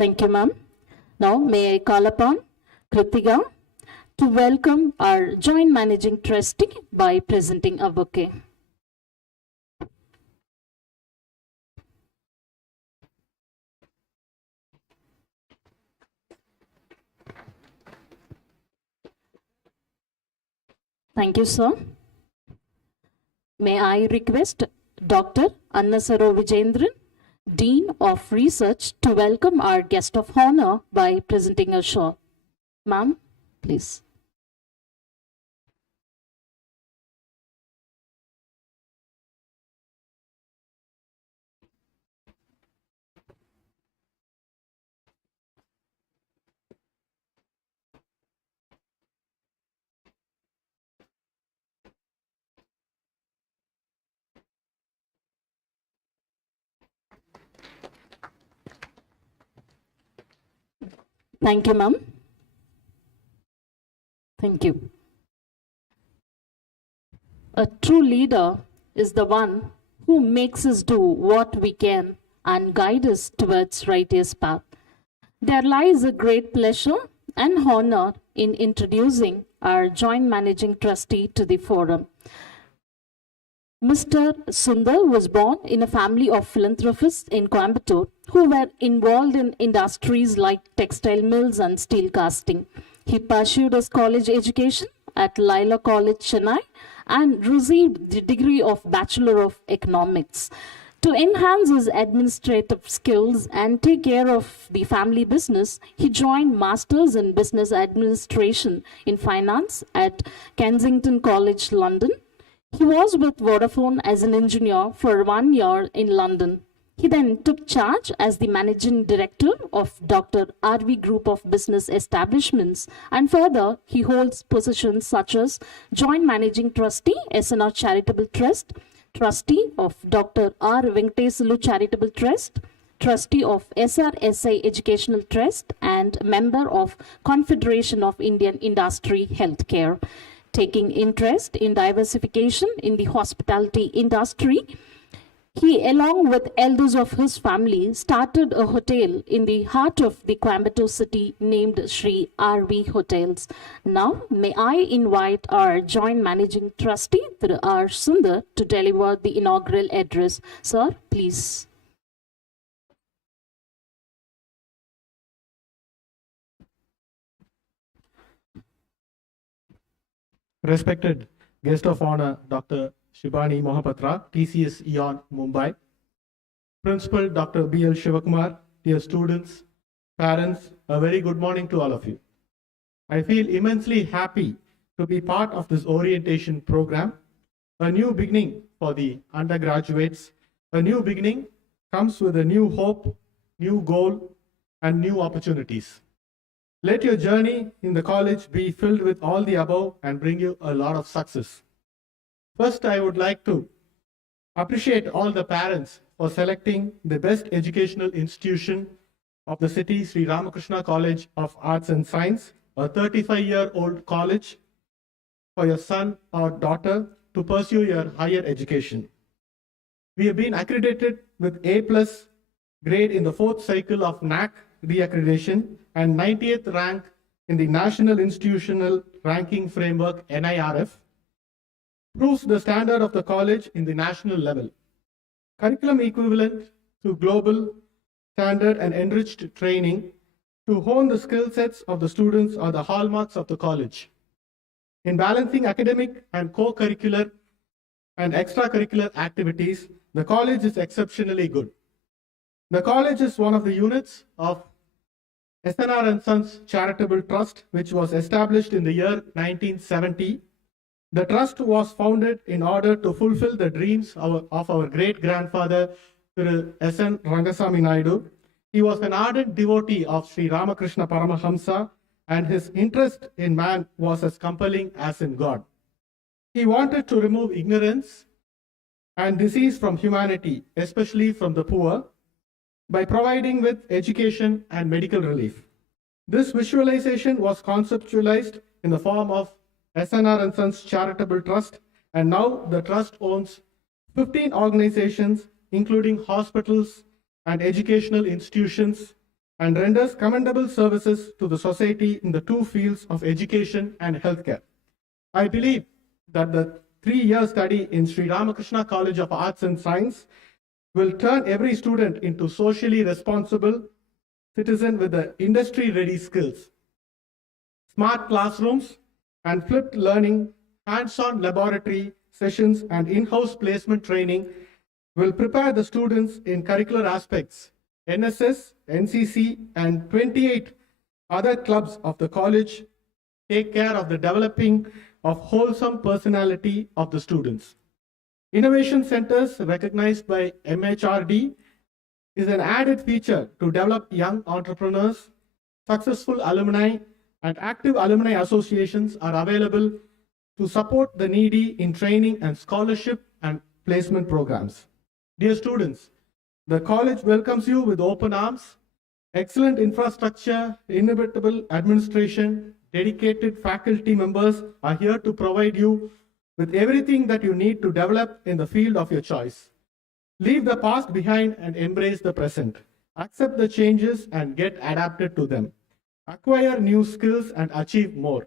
Thank you, ma'am. Now, may I call upon Kritika to welcome our Joint Managing Trustee by presenting a bouquet. Thank you, sir. May I request Dr. Annasaro Vijendran, Dean of Research, to welcome our guest of honor by presenting a show. Ma'am, please. Thank you, ma'am. Thank you. A true leader is the one who makes us do what we can and guide us towards righteous path. There lies a great pleasure and honor in introducing our Joint Managing Trustee to the forum. Mr. Sundar was born in a family of philanthropists in Coimbatore who were involved in industries like textile mills and steel casting. He pursued his college education at Laila College, Chennai, and received the degree of Bachelor of Economics. To enhance his administrative skills and take care of the family business, he joined Masters in Business Administration in Finance at Kensington College, London. He was with Vodafone as an engineer for 1 year in London. He then took charge as the managing director of Dr. R.V. Group of Business Establishments, and further, he holds positions such as Joint Managing Trustee, SNR Charitable Trust, Trustee of Dr. R. Venkatesulu Charitable Trust, Trustee of SRCAS Educational Trust, and member of Confederation of Indian Industry Healthcare. Taking interest in diversification in the hospitality industry, he, along with elders of his family, started a hotel in the heart of the Coimbatore city named Sri R.V. Hotels. Now, may I invite our Joint Managing Trustee, Thiru R. Sundar, to deliver the inaugural address. Sir, please. Respected guest of honor, Dr. Sibani Mohapatra, TCS-ION, Mumbai. Principal Dr. B.L. Shivakumar, dear students, parents, a very good morning to all of you. I feel immensely happy to be part of this orientation program. A new beginning for the undergraduates. A new beginning comes with a new hope, new goal, and new opportunities. Let your journey in the college be filled with all the above and bring you a lot of success. First, I would like to appreciate all the parents for selecting the best educational institution of the city, Sri Ramakrishna College of Arts and Science, a 35-year-old college for your son or daughter to pursue your higher education. We have been accredited with A+ grade in the 4th cycle of NAC reaccreditation and 90th rank in the National Institutional Ranking Framework NIRF, proves the standard of the college in the national level. Curriculum equivalent to global standard and enriched training to hone the skill sets of the students are the hallmarks of the college. In balancing academic and co-curricular and extracurricular activities, the college is exceptionally good. The college is one of the units of SNR & Sons Charitable Trust, which was established in the year 1970. The trust was founded in order to fulfill the dreams of our great-grandfather, Thiru S.N. Rangasamy Naidu. He was an ardent devotee of Sri Ramakrishna Paramahamsa, and his interest in man was as compelling as in God. He wanted to remove ignorance and disease from humanity, especially from the poor, by providing with education and medical relief. This visualization was conceptualized in the form of SNR & Sons Charitable Trust, and now the trust owns 15 organizations, including hospitals and educational institutions and renders commendable services to the society in the two fields of education and healthcare. I believe that the 3-year study in Sri Ramakrishna College of Arts and Science will turn every student into socially responsible citizen with the industry-ready skills. Smart classrooms and flipped learning, hands-on laboratory sessions, and in-house placement training will prepare the students in curricular aspects. NSS, NCC, and 28 other clubs of the college take care of the developing of wholesome personality of the students. Innovation centers recognized by MHRD is an added feature to develop young entrepreneurs. Successful alumni and active alumni associations are available to support the needy in training and scholarship and placement programs. Dear students, the college welcomes you with open arms. Excellent infrastructure, inimitable administration, dedicated faculty members are here to provide you with everything that you need to develop in the field of your choice. Leave the past behind and embrace the present. Accept the changes and get adapted to them. Acquire new skills and achieve more.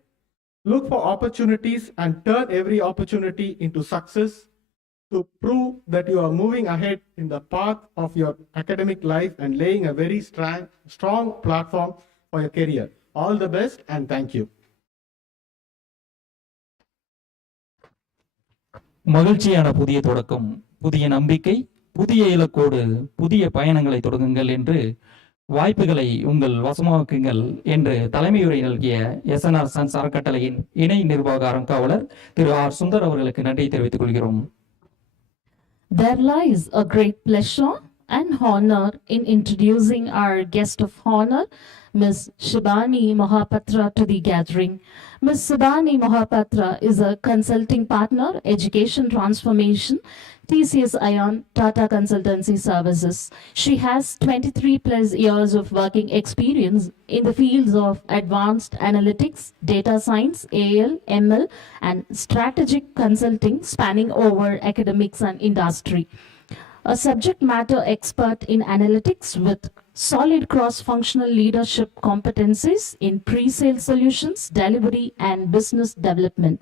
Look for opportunities and turn every opportunity into success to prove that you are moving ahead in the path of your academic life and laying a very strong platform for your career. All the best and thank you. மகிழ்ச்சியான புதிய தொடக்கம், புதிய நம்பிக்கை, புதிய இலக்கோடு புதிய பயணங்களை தொடங்குங்கள் என்று வாய்ப்புகளை உங்கள் வசமாக்குங்கள் என்று தலைமையுரை நல்கிய SRCAS அறக்கட்டளையின் இணை நிர்வாக அறங்காவலர் திரு ஆர் சுந்தர் அவர்களுக்கு நன்றி தெரிவித்துக் கொள்கிறோம். There lies a great pleasure and honor in introducing our guest of honor, Ms. Sibani Mohapatra, to the gathering. Ms. Sibani Mohapatra is a consulting partner, education transformation, TCS-ION, Tata Consultancy Services. She has 23 plus years of working experience in the fields of advanced analytics, data science, AL, ML, and strategic consulting spanning over academics and industry. A subject matter expert in analytics with solid cross-functional leadership competencies in pre-sale solutions, delivery, and business development.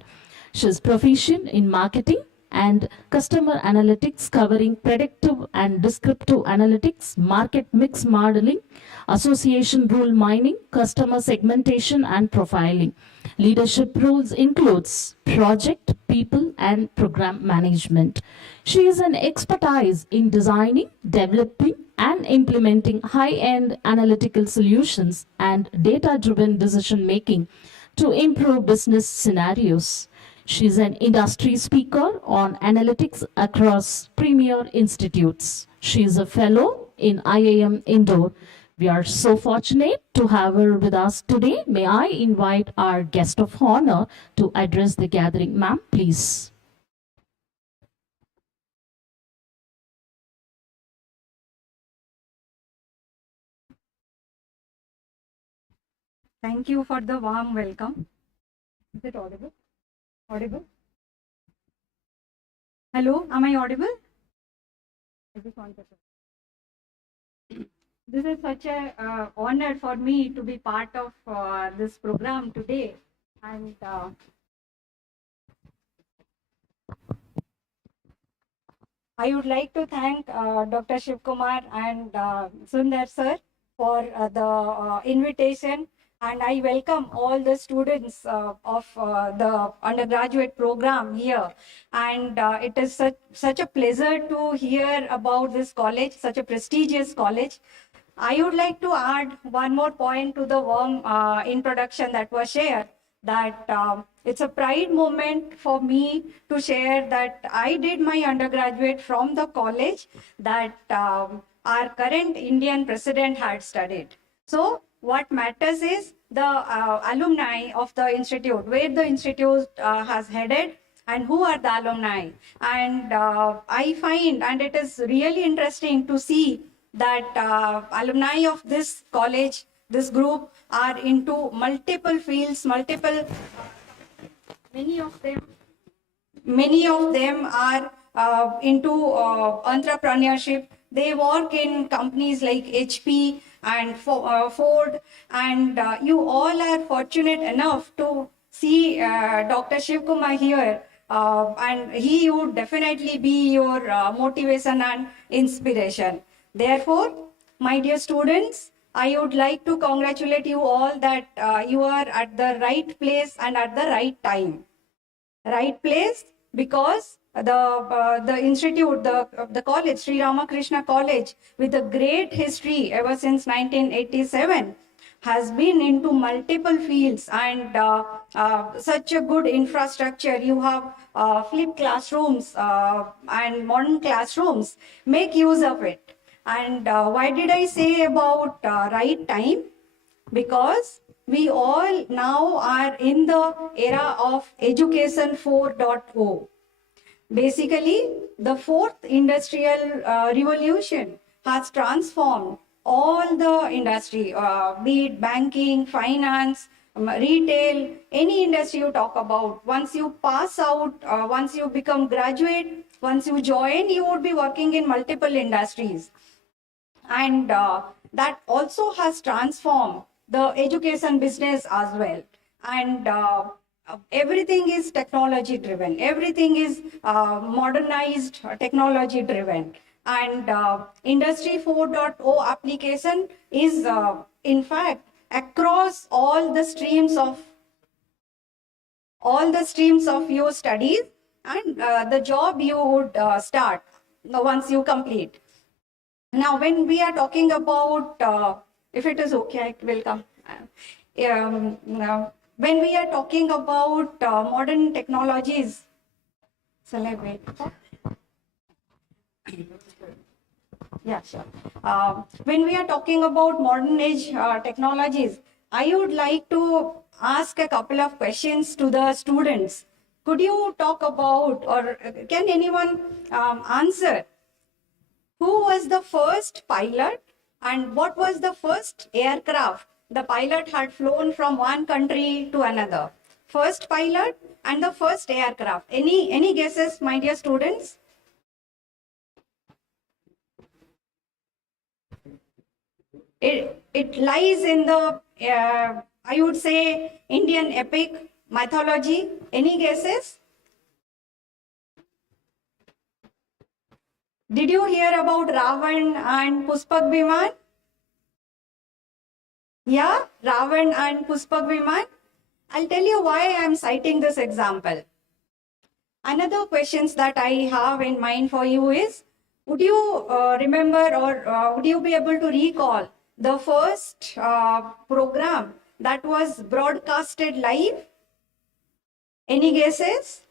She is proficient in marketing and customer analytics, covering predictive and descriptive analytics, market mix modeling, association rule mining, customer segmentation, and profiling. Leadership roles includes project, people, and program management. She is an expertise in designing, developing, and implementing high-end analytical solutions and data-driven decision-making to improve business scenarios. She is an industry speaker on analytics across premier institutes. She is a fellow in IIM Indore. We are so fortunate to have her with us today. May I invite our guest of honor to address the gathering. Ma'am, please. Thank you for the warm welcome. Is it audible? Audible? Hello, am I audible? I just wanted to. This is such a honor for me to be part of this program today, and I would like to thank Dr. Shivakumar and Sundar sir for the invitation. And I welcome all the students of the undergraduate program here. And it is such a pleasure to hear about this college, such a prestigious college. I would like to add one more point to the warm introduction that was shared, that it's a pride moment for me to share that I did my undergraduate from the college that our current Indian president had studied. So what matters is the alumni of the institute, where the institute has headed and who are the alumni. And I find, and it is really interesting to see that alumni of this college, this group, are into multiple fields, many of them are into entrepreneurship, They work in companies like HP and Ford, and you all are fortunate enough to see Dr. Shivakumar here, and he would definitely be your motivation and inspiration. Therefore, my dear students, I would like to congratulate you all that you are at the right place and at the right time. Right place because the institute, the college, Sri Ramakrishna College, with a great history ever since 1987, has been into multiple fields and such a good infrastructure. You have flipped classrooms and modern classrooms. Make use of it. And why did I say about right time? Because we all now are in the era of education 4.0. Basically, the fourth industrial revolution has transformed all the industry, be it banking, finance, retail, any industry you talk about. Once you pass out, once you become graduate, once you join, you would be working in multiple industries. And that also has transformed the education business as well. And everything is technology driven. Everything is modernized, technology driven. And Industry 4.0 application is, in fact, across all the streams of your studies and the job you would start once you complete. Now, when we are talking about, if it is okay, I will come. When we are talking about modern technologies, shall I wait? Yeah, sure. When we are talking about modern age technologies, I would like to ask a couple of questions to the students. Could you talk about, or can anyone answer? Who was the first pilot and what was the first aircraft the pilot had flown from one country to another? First pilot and the first aircraft. Any guesses, my dear students? It lies in the, I would say, Indian epic mythology. Any guesses? Did you hear about Ravan and Pushpak Viman? Yeah, Ravan and Pushpak Viman. I'll tell you why I am citing this example. Another questions that I have in mind for you is, would you remember or would you be able to recall the first program that was broadcasted live? Any guesses?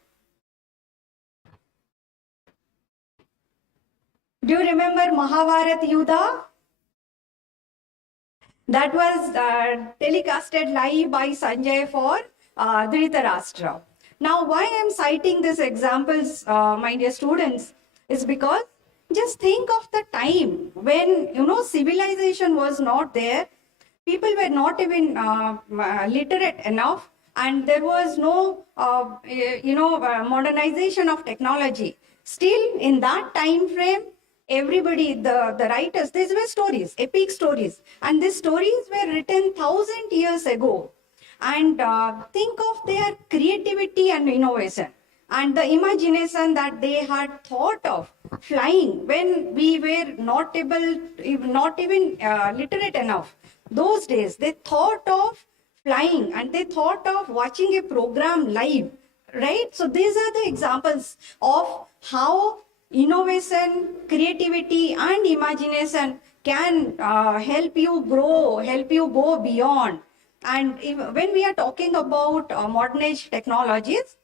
Do you remember Mahabharat Yuddha? That was telecasted live by Sanjay for Dhritarashtra. Now, why I am citing these examples, my dear students, is because just think of the time when, civilization was not there. People were not even literate enough, and there was no, modernization of technology. Still, in that time frame, everybody, the writers, these were stories, epic stories, and these stories were written 1,000 years ago. And think of their creativity and innovation and the imagination that they had thought of flying when we were not even literate enough. Those days, they thought of flying and they thought of watching a program live, right? So these are the examples of how innovation, creativity, and imagination can help you grow, help you go beyond. And when we are talking about modern age technologies,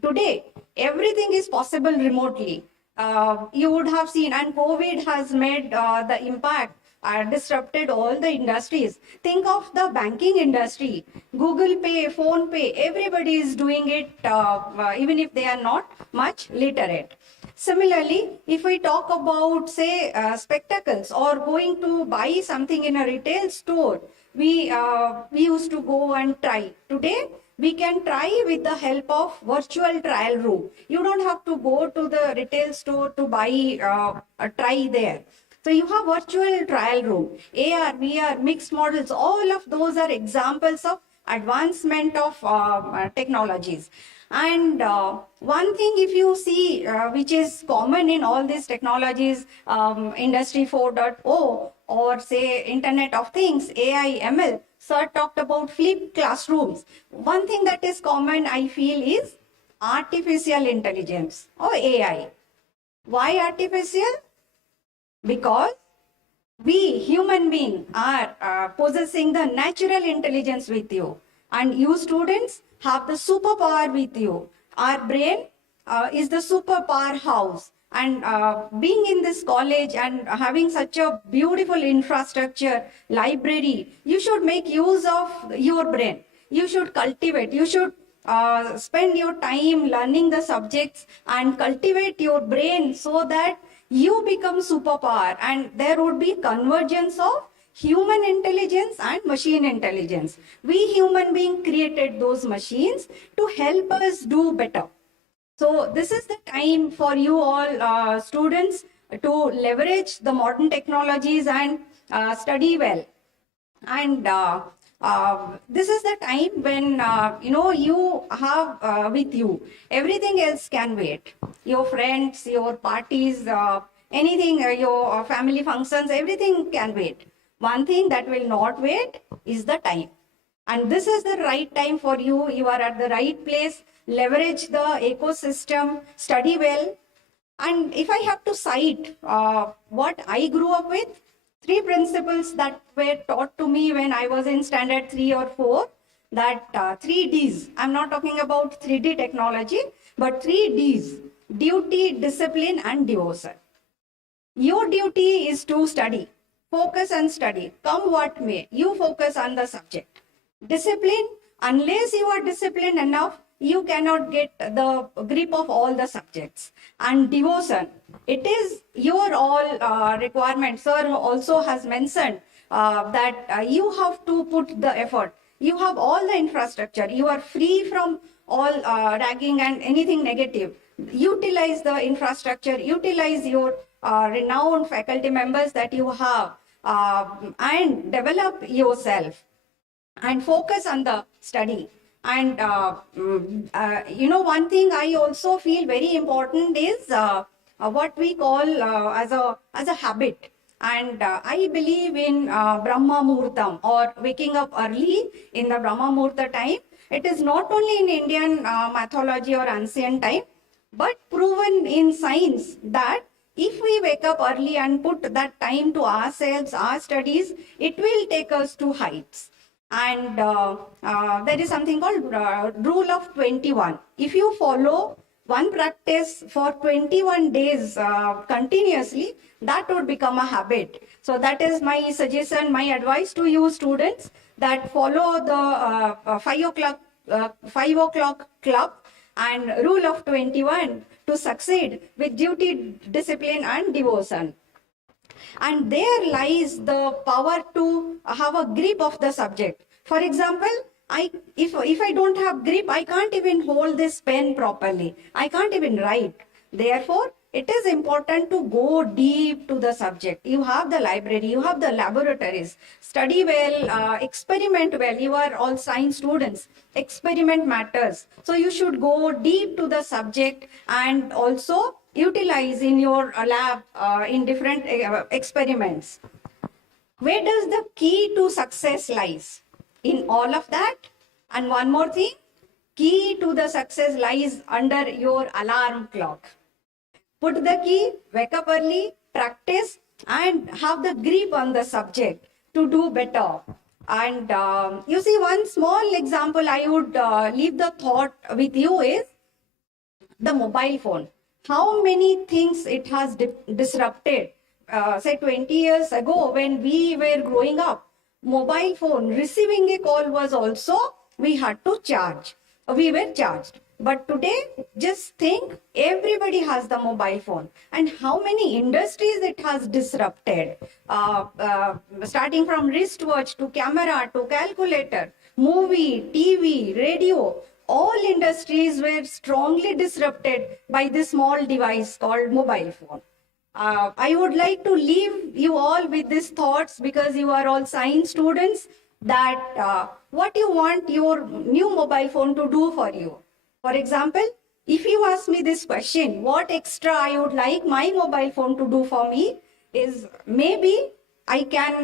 today everything is possible remotely. You would have seen, and COVID has made the impact, disrupted all the industries. Think of the banking industry. Google Pay, Phone Pay, everybody is doing it, even if they are not much literate. Similarly, if we talk about, say, spectacles or going to buy something in a retail store, we used to go and try. Today, we can try with the help of virtual trial room. You don't have to go to the retail store to buy a try there. So you have virtual trial room, AR, VR, mixed models, all of those are examples of advancement of technologies. And one thing, if you see, which is common in all these technologies, Industry 4.0 or say Internet of Things, AI, ML, Sir talked about flipped classrooms. One thing that is common, I feel, is artificial intelligence or AI. Why artificial? Because we human beings are possessing the natural intelligence with you, and you students have the superpower with you. Our brain is the superpower house, and being in this college and having such a beautiful infrastructure, library, you should make use of your brain. You should cultivate, you should spend your time learning the subjects and cultivate your brain so that you become superpower, and there would be convergence of human intelligence and machine intelligence. We human beings created those machines to help us do better. So this is the time for you all students to leverage the modern technologies and study well. And this is the time when you have with you everything else can wait. Your friends, your parties, anything, your family functions, everything can wait. One thing that will not wait is the time. And this is the right time for you. You are at the right place. Leverage the ecosystem, study well. And if I have to cite what I grew up with, 3 principles that were taught to me when I was in standard 3 or 4, that 3 Ds. I'm not talking about 3D technology, but 3 Ds: duty, discipline, and devotion. Your duty is to study, focus and study. Come what may, you focus on the subject. Discipline, unless you are disciplined enough, you cannot get the grip of all the subjects. And devotion, it is your all requirement. Sir also has mentioned that you have to put the effort. You have all the infrastructure. You are free from all ragging and anything negative. Utilize the infrastructure, utilize your renowned faculty members that you have, and develop yourself and focus on the study. And one thing I also feel very important is what we call as a habit. And I believe in Brahma Muhurtam, or waking up early in the Brahma Muhurta time. It is not only in Indian mythology or ancient time, but proven in science that if we wake up early and put that time to ourselves, our studies, it will take us to heights. And there is something called rule of 21. If you follow one practice for 21 days continuously, that would become a habit. So that is my suggestion, my advice to you students, that follow the 5 o'clock club and rule of 21 to succeed with duty, discipline, and devotion. And there lies the power to have a grip of the subject. For example, if I don't have grip, I can't even hold this pen properly. I can't even write. Therefore, it is important to go deep to the subject. You have the library, you have the laboratories. Study well, experiment well. You are all science students. Experiment matters. So you should go deep to the subject and also utilize in your lab in different experiments. Where does the key to success lies? In all of that. And one more thing, key to the success lies under your alarm clock. Put the key, wake up early, practice, and have the grip on the subject to do better. And you see, one small example I would leave the thought with you is the mobile phone. How many things it has disrupted. Say 20 years ago when we were growing up, mobile phone, receiving a call was also, we had to charge. We were charged. But today, just think, everybody has the mobile phone. And how many industries it has disrupted. Starting from wristwatch to camera to calculator. movie, TV, radio, all industries were strongly disrupted by this small device called mobile phone. I would like to leave you all with these thoughts because you are all science students that what you want your new mobile phone to do for you. For example, if you ask me this question, what extra I would like my mobile phone to do for me is maybe I can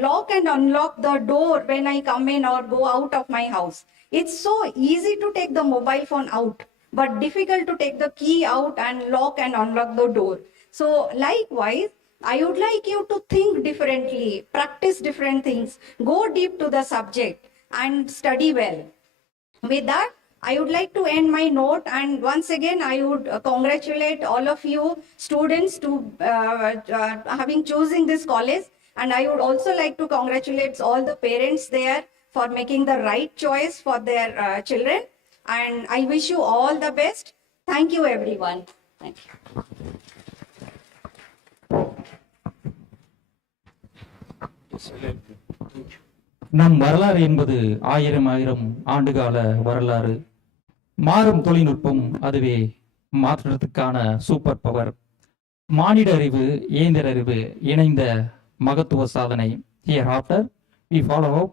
lock and unlock the door when I come in or go out of my house. It's so easy to take the mobile phone out, but difficult to take the key out and lock and unlock the door. So likewise, I would like you to think differently, practice different things, go deep to the subject and study well. With that, I would like to end my note, and once again, I would congratulate all of you students to having choosing this college. And I would also like to congratulate all the parents there for making the right choice for their children. And I wish you all the best. Thank you, everyone. Thank you. நம் வரலாறு என்பது ஆயிரம் ஆண்டுகால வரலாறு. மாறும் தொழில்நுட்பம் அதுவே மாற்றத்துக்கான சூப்பர் பவர். மானிட அறிவு இயந்திர அறிவு இணைந்த மகத்துவ சாதனை. Hereafter we follow up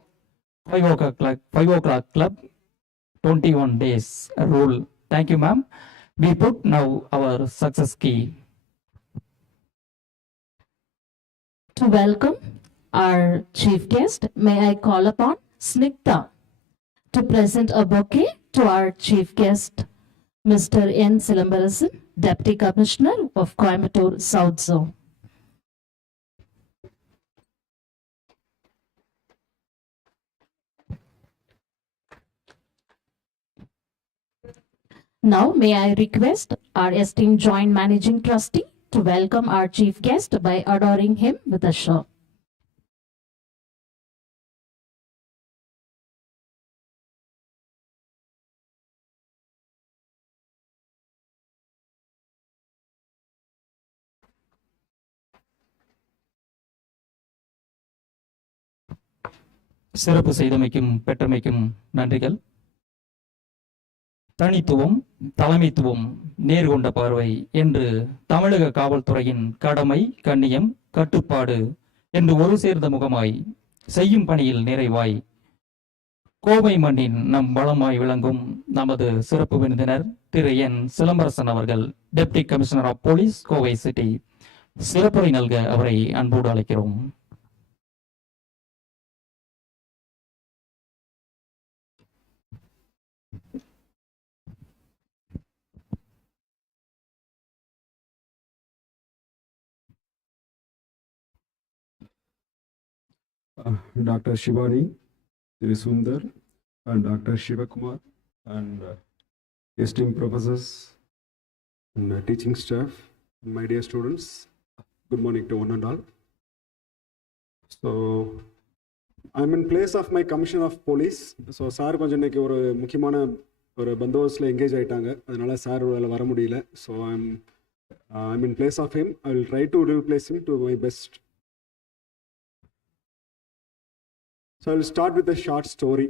5 o'clock club 21 days rule. Thank you, ma'am. We put now our success key. To welcome our chief guest, may I call upon Snigdha to present a bouquet to our chief guest, Mr. N. Silambarasan, Deputy Commissioner of Coimbatore South Zone. Now, may I request our esteemed Joint Managing Trustee to welcome our chief guest by adoring him with a show. சிறப்பு செய்தமைக்கும் பெற்றமைக்கும் நன்றிகள். தனித்துவம், தலைமைத்துவம், நேர்கொண்ட பார்வை என்று தமிழக காவல்துறையின் கடமை, கண்ணியம், கட்டுப்பாடு என்று ஒரு சேர்ந்த முகமாய் செய்யும் பணியில் நிறைவாய் கோவை மண்ணின் நம் பலமாய் விளங்கும் நமது சிறப்பு விருந்தினர் திரு என் சிலம்பரசன் அவர்கள், deputy commissioner of police, Kovai city. சிறப்புரை நல்க அவரை அன்போடு அழைக்கிறோம். Dr. Sibani, Thiru Sundar, and Dr. Shivakumar, and esteemed professors and teaching staff, my dear students, good morning to one and all. So, I'm in place of my Commissioner of Police. So, sir கொஞ்சம் இன்னைக்கு ஒரு முக்கியமான ஒரு பந்தோபஸ்ல எங்கேஜ் ஆயிட்டாங்க, அதனால சார் வர முடியல. So, I'm in place of him. I will try to replace him to my best. So I will start with a short story.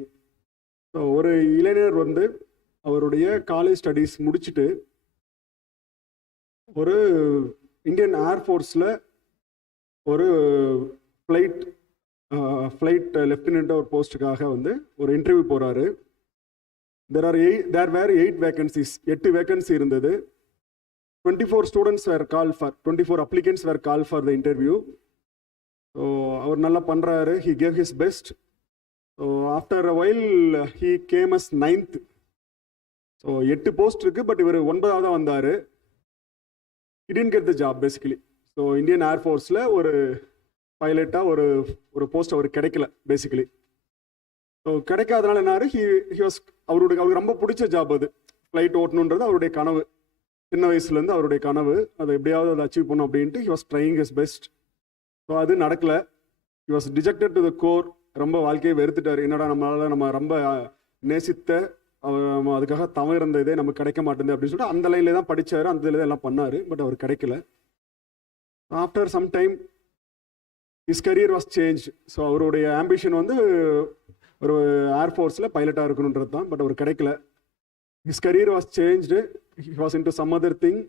So ஒரு இளைஞர் வந்து அவருடைய காலேஜ் ஸ்டடீஸ் முடிச்சுட்டு ஒரு இந்தியன் ஏர்ஃபோர்ஸில் ஒரு ஃப்ளைட் லெஃப்டினன்ட் ஒரு போஸ்ட்டுக்காக வந்து ஒரு இன்டர்வியூ போகிறாரு. தேர் வேர் 8 வேகன்சிஸ், 8 வேகன்சி இருந்தது. 24 students were call for 24 applicants were call for the interview. So அவர் நல்லா பண்ணுறாரு. He gave his best. So after a while he came as 9th. So 8 post இருக்கு, பட் இவர் 9ஆவதாக வந்தார். He didn't get the job basically. So Indian ஏர்ஃபோர்ஸில் ஒரு பைலட்டாக ஒரு போஸ்ட் அவருக்கு கிடைக்கல பேசிக்கலி. ஸோ கிடைக்காதனால என்ன, அவருக்கு ரொம்ப பிடிச்ச ஜாப் அது. ஃப்ளைட் ஓட்டணுன்றது அவருடைய கனவு, சின்ன வயசுலேருந்து அவருடைய கனவு. அதை எப்படியாவது அதை அச்சீவ் பண்ணும் அப்படின்ட்டு he was trying his best. So அது நடக்கலை. He was dejected to the core. ரொம்ப வாழ்க்கையை வெறுத்துட்டார். என்னடா நம்ம ரொம்ப நேசித்த நம்ம அதுக்காக தவறு இருந்த இதே நமக்கு கிடைக்க மாட்டேங்குது அப்படின்னு சொல்லிட்டு அந்த லைன்ல தான் படித்தார், அந்த இதில் எல்லாம் பண்ணார். பட் அவர் கிடைக்கல. After some time his career was change. So அவருடைய ஆம்பிஷன் வந்து ஒரு ஏர்ஃபோர்ஸில் பைலட்டாக இருக்கணுன்றது தான். பட் அவர் கிடைக்கல. His career was changed. He was into some other thing.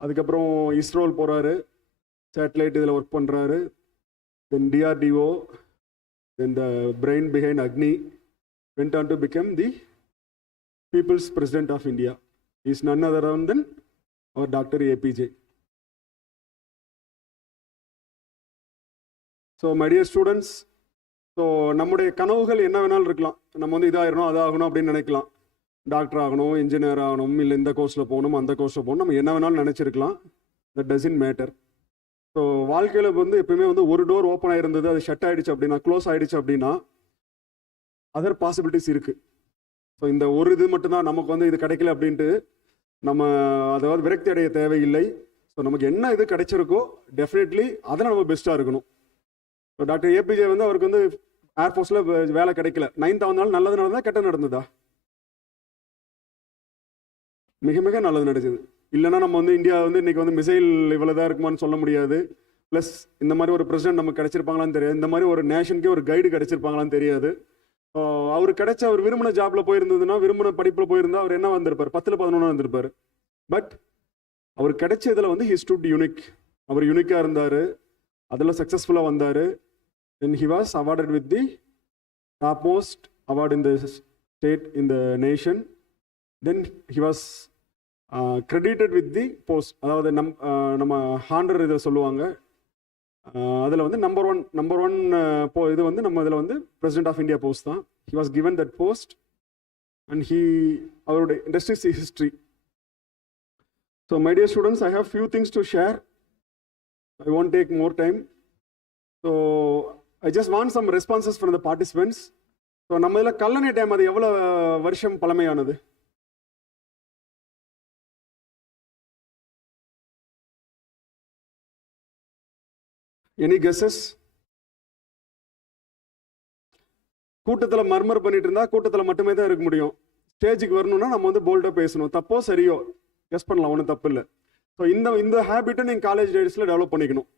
அதுக்கப்புறம் இஸ்ரோல் போகிறாரு, சேட்டலைட் இதில் ஒர்க் பண்ணுறாரு. Then DRDO, then the brain behind Agni went on to become the People's President of India. He is none other than our Dr. APJ. So my dear students, so நம்முடைய கனவுகள் என்ன வேணாலும் இருக்கலாம். நம்ம வந்து இதாகணும் அதாகணும் அப்படின்னு நினைக்கலாம். டாக்டர் ஆகணும், இன்ஜினியர் ஆகணும், இல்லை இந்த கோர்ஸில் போகணும், அந்த கோர்ஸில் போகணும், நம்ம என்ன வேணாலும் நினச்சிருக்கலாம். That doesn't matter. ஸோ வாழ்க்கையில் வந்து எப்பயுமே வந்து ஒரு டோர் ஓப்பன் ஆகிருந்தது, அது ஷட் ஆகிடுச்சு அப்படின்னா, க்ளோஸ் ஆகிடுச்சு அப்படின்னா அதர் பாசிபிலிட்டிஸ் இருக்குது. ஸோ இந்த ஒரு இது மட்டும்தான் நமக்கு வந்து இது கிடைக்கல அப்படின்ட்டு நம்ம அதாவது விரக்தி அடைய தேவையில்லை. ஸோ நமக்கு என்ன இது கிடைச்சிருக்கோ டெஃபினெட்லி அதில் நம்ம பெஸ்ட்டாக இருக்கணும். ஸோ டாக்டர் ஏபிஜே வந்து அவருக்கு வந்து ஏர்ஃபோர்ஸில் வேலை கிடைக்கல. 9th வந்தாலும் நல்லது நடந்ததா கெட்ட நடந்ததா? மிக மிக நல்லது நடக்குது. இல்லைனா நம்ம வந்து இந்தியா வந்து இன்னைக்கு வந்து மிசைல் இவ்வளோதான் இருக்குமான்னு சொல்ல முடியாது. ப்ளஸ் இந்த மாதிரி ஒரு பிரசிடென்ட் நமக்கு கிடைச்சிருப்பாங்களான்னு தெரியாது. இந்த மாதிரி ஒரு நேஷனுக்கே ஒரு கைடு கிடைச்சிருப்பாங்களான்னு தெரியாது. அவர் கிடைச்ச அவர் விரும்பின ஜாப்ல போயிருந்ததுன்னா, விரும்பின படிப்பில் போயிருந்தா அவர் என்ன வந்திருப்பார்? 10ல் 11 வந்திருப்பார். பட் அவர் கிடைச்சதுல வந்து ஹி ஸ்டுட் யூனிக். அவர் யூனிக்காக இருந்தார், அதில் சக்ஸஸ்ஃபுல்லாக வந்தார். Then he was awarded with the top most award in the state, in the nation. Then he was credited with the post, அதாவது நம்ம ஹாண்டர் இதை சொல்லுவாங்க. அதில் வந்து நம்பர் ஒன் இது வந்து நம்ம இதில் வந்து பிரசிடென்ட் ஆஃப் இந்தியா போஸ்ட் தான். He was given that post and அவருடைய industries history. So my dear students, I have few things to share. ஐ won't take more time. So I just want some responses from the participants. So நம்ம இதில் கல்லணை டேம் அது எவ்வளோ வருஷம் பழமையானது? Any guesses? கூட்டத்தில் மர்மர் பண்ணிட்டு இருந்தா கூட்டத்தில் மட்டுமே தான் இருக்க முடியும். ஸ்டேஜுக்கு வரணும்னா நம்ம வந்து போல்டாக பேசணும். தப்போ சரியோ கெஸ் பண்ணலாம், ஒன்றும் தப்பு இல்லை. ஸோ இந்த ஹேபிட்டை நீங்கள் காலேஜ் டேஸில் டெவலப் பண்ணிக்கணும்.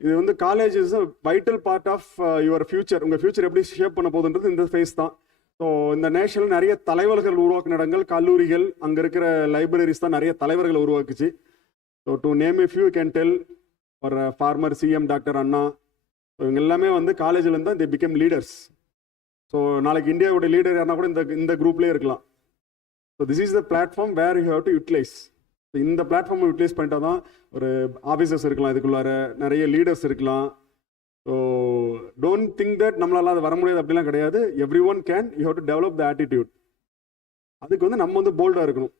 இது வந்து college is a vital part of your future. உங்கள் ஃபியூச்சர் எப்படி ஷேப் பண்ண போகுதுன்றது இந்த ஃபேஸ் தான். ஸோ இந்த நேஷனில் நிறைய தலைவர்கள் உருவாக்கின இடங்கள், கல்லூரிகள், அங்கே இருக்கிற லைப்ரரிஸ் தான் நிறைய தலைவர்களை உருவாக்குச்சு. So to name a few can tell ஒரு former CM doctor Anna. So இவங்க எல்லாமே வந்து காலேஜில் தான் தே பிகம் லீடர்ஸ். ஸோ நாளைக்கு இந்தியாவோட லீடர் யாருன்னா கூட இந்த குரூப்லேயே இருக்கலாம். So this is the platform where you have to utilise. So இந்த பிளாட்ஃபார்மை யூட்டிலைஸ் பண்ணிட்டா தான் ஒரு ஆஃபீஸர்ஸ் இருக்கலாம், இதுக்குள்ளார நிறைய லீடர்ஸ் இருக்கலாம். ஸோ டோன்ட் திங்க் தட் நம்மளால அது வர முடியாது அப்படிலாம் கிடையாது. Every one can. You have to develop the attitude. அதுக்கு வந்து நம்ம வந்து போல்டாக இருக்கணும்.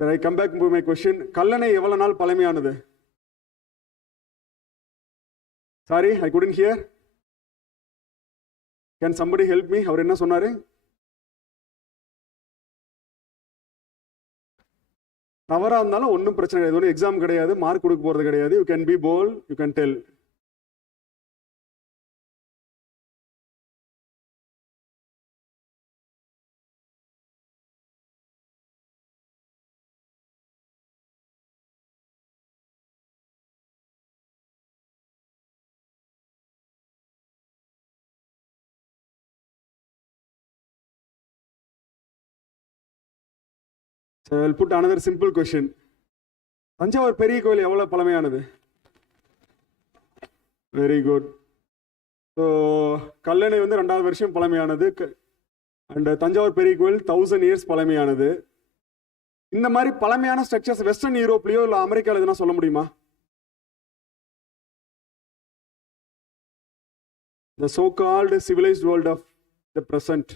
சரி, I come back to my question. Kallanai எவ்வளோ நாள் பழமையானது? Sorry, I couldn't hear. Can somebody help me? அவர் என்ன சொன்னாரு? தவறா இருந்தாலும் ஒன்றும் பிரச்சனை கிடையாது. ஒரு எக்ஸாம் கிடையாது, மார்க் கொடுக்க போறது கிடையாது. You can be bolt, you can tell. So I'll put another simple question. Thanjavur பெரிய கோயில் எவ்வளவு பழமையானது? Very good. ஸோ கல்லணை வந்து 2வது வருஷம் பழமையானது. அண்ட் தஞ்சாவூர் பெரிய கோயில் 1000 years பழமையானது. இந்த மாதிரி பழமையான ஸ்ட்ரக்சர்ஸ் வெஸ்டர்ன் யூரோப்லயோ இல்லை அமெரிக்காவில் எதுனா சொல்ல முடியுமா? The so-called civilized world of the present.